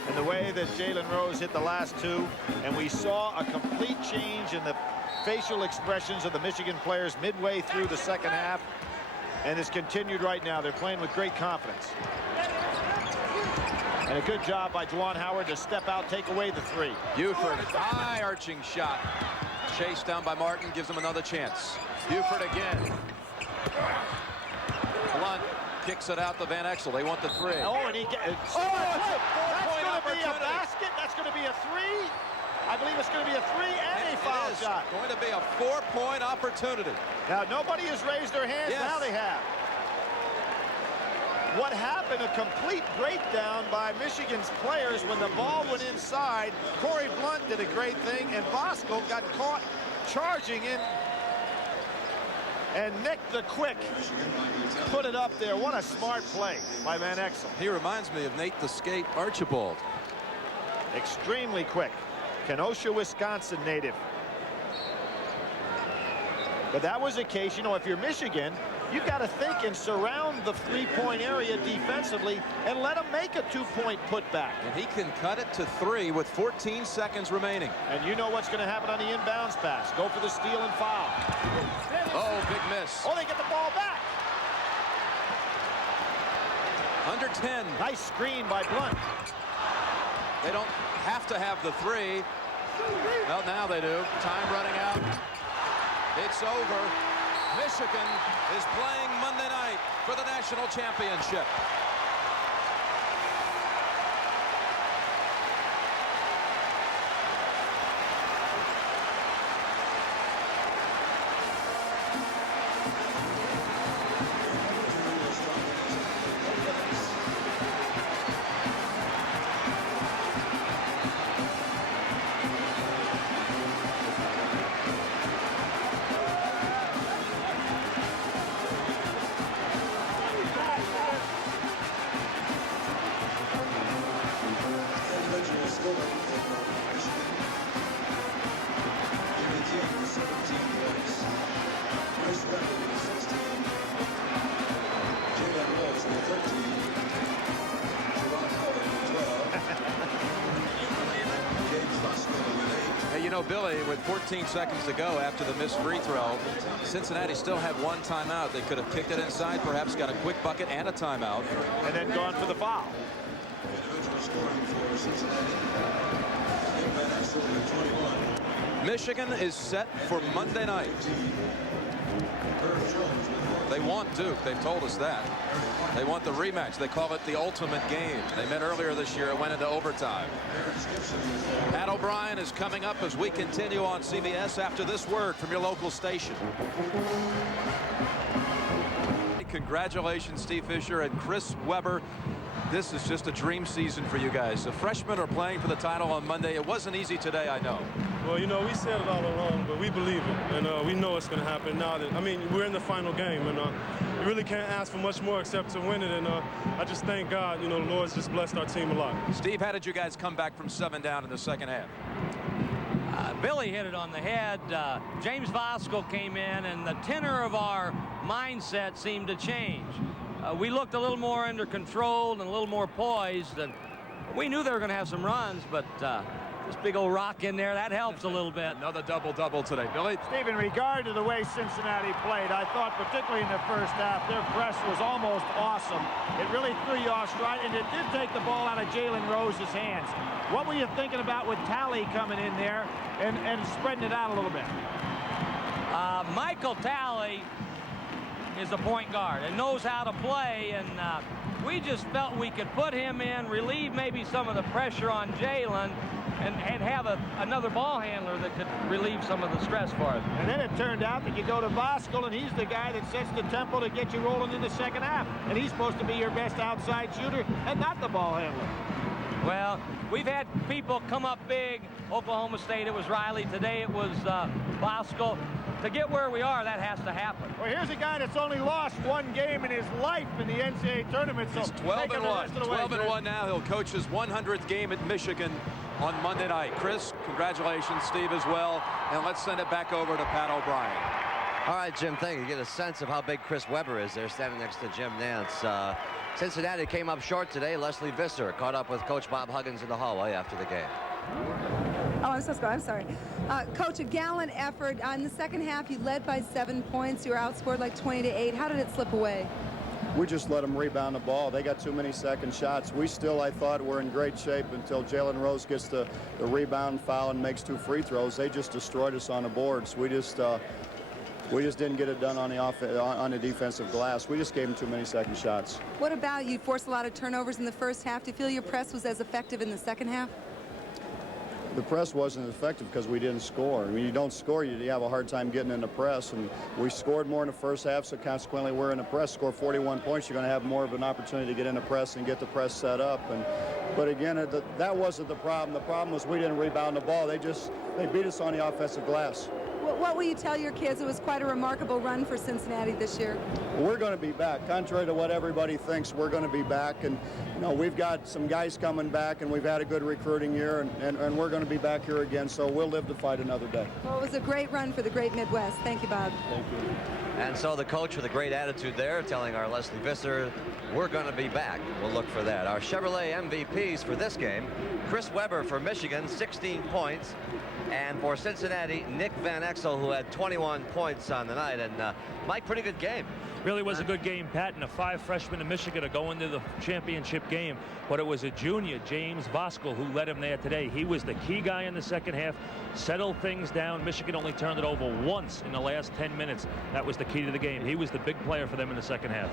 And the way that Jalen Rose hit the last 2, and we saw a complete change in the facial expressions of the Michigan players midway through the second half, and it's continued right now. They're playing with great confidence. And a good job by Juwan Howard to step out, take away the 3. Buford, high arching shot. Chased down by Martin, gives him another chance. Buford again. Blunt kicks it out to Van Exel. They want the 3. Oh, and he gets. It's a 4-point opportunity. Be a basket. That's going to be a 3. I believe it's going to be a 3 and a foul shot. Going to be a 4-point opportunity. Now nobody has raised their hands. Yes. Now they have. What happened? A complete breakdown by Michigan's players when the ball went inside. Corey Blunt did a great thing, and Voskuhl got caught charging in. And Nick the Quick put it up there. What a smart play by Van Exel. He reminds me of Nate the Skate Archibald. Extremely quick. Kenosha, Wisconsin native. But that was a case, you know, if you're Michigan, you've got to think and surround the 3-point area defensively and let them make a 2-point putback. And he can cut it to 3 with 14 seconds remaining. And you know what's going to happen on the inbounds pass. Go for the steal and foul. Oh, big miss. Oh, they get the ball back. Under 10. Nice screen by Blunt. They don't have to have the 3. Well, now they do. Time running out. It's over. Michigan is playing Monday night for the national championship. know, Billy, with 14 seconds to go after the missed free throw, Cincinnati still had one timeout. They could have kicked it inside, perhaps got a quick bucket and a timeout. And then gone for the foul. Michigan is set for Monday night. They want Duke. They've told us that. They want the rematch. They call it the ultimate game. They met earlier this year. It went into overtime. Pat O'Brien is coming up as we continue on CBS after this word from your local station. Congratulations, Steve Fisher and Chris Webber. This is just a dream season for you guys. The freshmen are playing for the title on Monday. It wasn't easy today, I know. Well, you know, we said it all along, but we believe it, and we know it's going to happen now. I mean, we're in the final game, and we really can't ask for much more except to win it. And I just thank God, you know, the Lord's just blessed our team a lot. Steve, how did you guys come back from 7 down in the second half? Billy hit it on the head. James Voskuhl came in, and the tenor of our mindset seemed to change. We looked a little more under control and a little more poised, and we knew they were going to have some runs, but this big old rock in there, that helps a little bit. Another double-double today. Billy? Steve, in regard to the way Cincinnati played, I thought particularly in the first half, their press was almost awesome. It really threw you off stride, and it did take the ball out of Jalen Rose's hands. What were you thinking about with Talley coming in there and spreading it out a little bit? Michael Talley is a point guard and knows how to play, and we just felt we could put him in, relieve maybe some of the pressure on Jalen, and have another ball handler that could relieve some of the stress for him. And then it turned out that you go to Voskuhl, and he's the guy that sets the tempo to get you rolling in the second half. And he's supposed to be your best outside shooter and not the ball handler. Well, we've had people come up big. Oklahoma State, it was Riley. Today it was Voskuhl. To get where we are, that has to happen. Well, here's a guy that's only lost one game in his life in the NCAA tournament. So he's 12-1. 12-1 now. He'll coach his 100th game at Michigan on Monday night. Chris, congratulations. Steve as well. And let's send it back over to Pat O'Brien. All right, Jim, thank you. Get a sense of how big Chris Webber is there standing next to Jim Nantz. Cincinnati came up short today. Leslie Visser caught up with Coach Bob Huggins in the hallway after the game. Oh, I'm sorry. Coach, a gallant effort. In the second half, you led by 7 points. You were outscored like 20-8. How did it slip away? We just let them rebound the ball. They got too many second shots. We still, I thought, were in great shape until Jalen Rose gets the rebound foul and makes 2 free throws. They just destroyed us on the boards. We just didn't get it done on the defensive glass. We just gave them too many second shots. What about you? Forced a lot of turnovers in the first half. Do you feel your press was as effective in the second half? The press wasn't effective because we didn't score. I mean, you don't score, you have a hard time getting in the press, and we scored more in the first half, so consequently we're in the press. Score 41 points, you're going to have more of an opportunity to get in the press and get the press set up. But again, that wasn't the problem. The problem was we didn't rebound the ball. They beat us on the offensive glass. What will you tell your kids? It was quite a remarkable run for Cincinnati this year. We're going to be back. Contrary to what everybody thinks, we're going to be back. And, you know, we've got some guys coming back, and we've had a good recruiting year, and we're going to be back here again. So we'll live to fight another day. Well, it was a great run for the great Midwest. Thank you, Bob. Thank you. And so the coach with a great attitude there telling our Leslie Visser, we're going to be back. We'll look for that. Our Chevrolet MVPs for this game, Chris Webber for Michigan, 16 points. And for Cincinnati, Nick Van Exel, who had 21 points on the night. And Mike, pretty good game. Really was a good game, Pat, and the 5 freshmen in Michigan to go into the championship game. But it was a junior, James Voskuhl, who led him there today. He was the key guy in the second half, settled things down. Michigan only turned it over once in the last 10 minutes. That was the key to the game. He was the big player for them in the second half.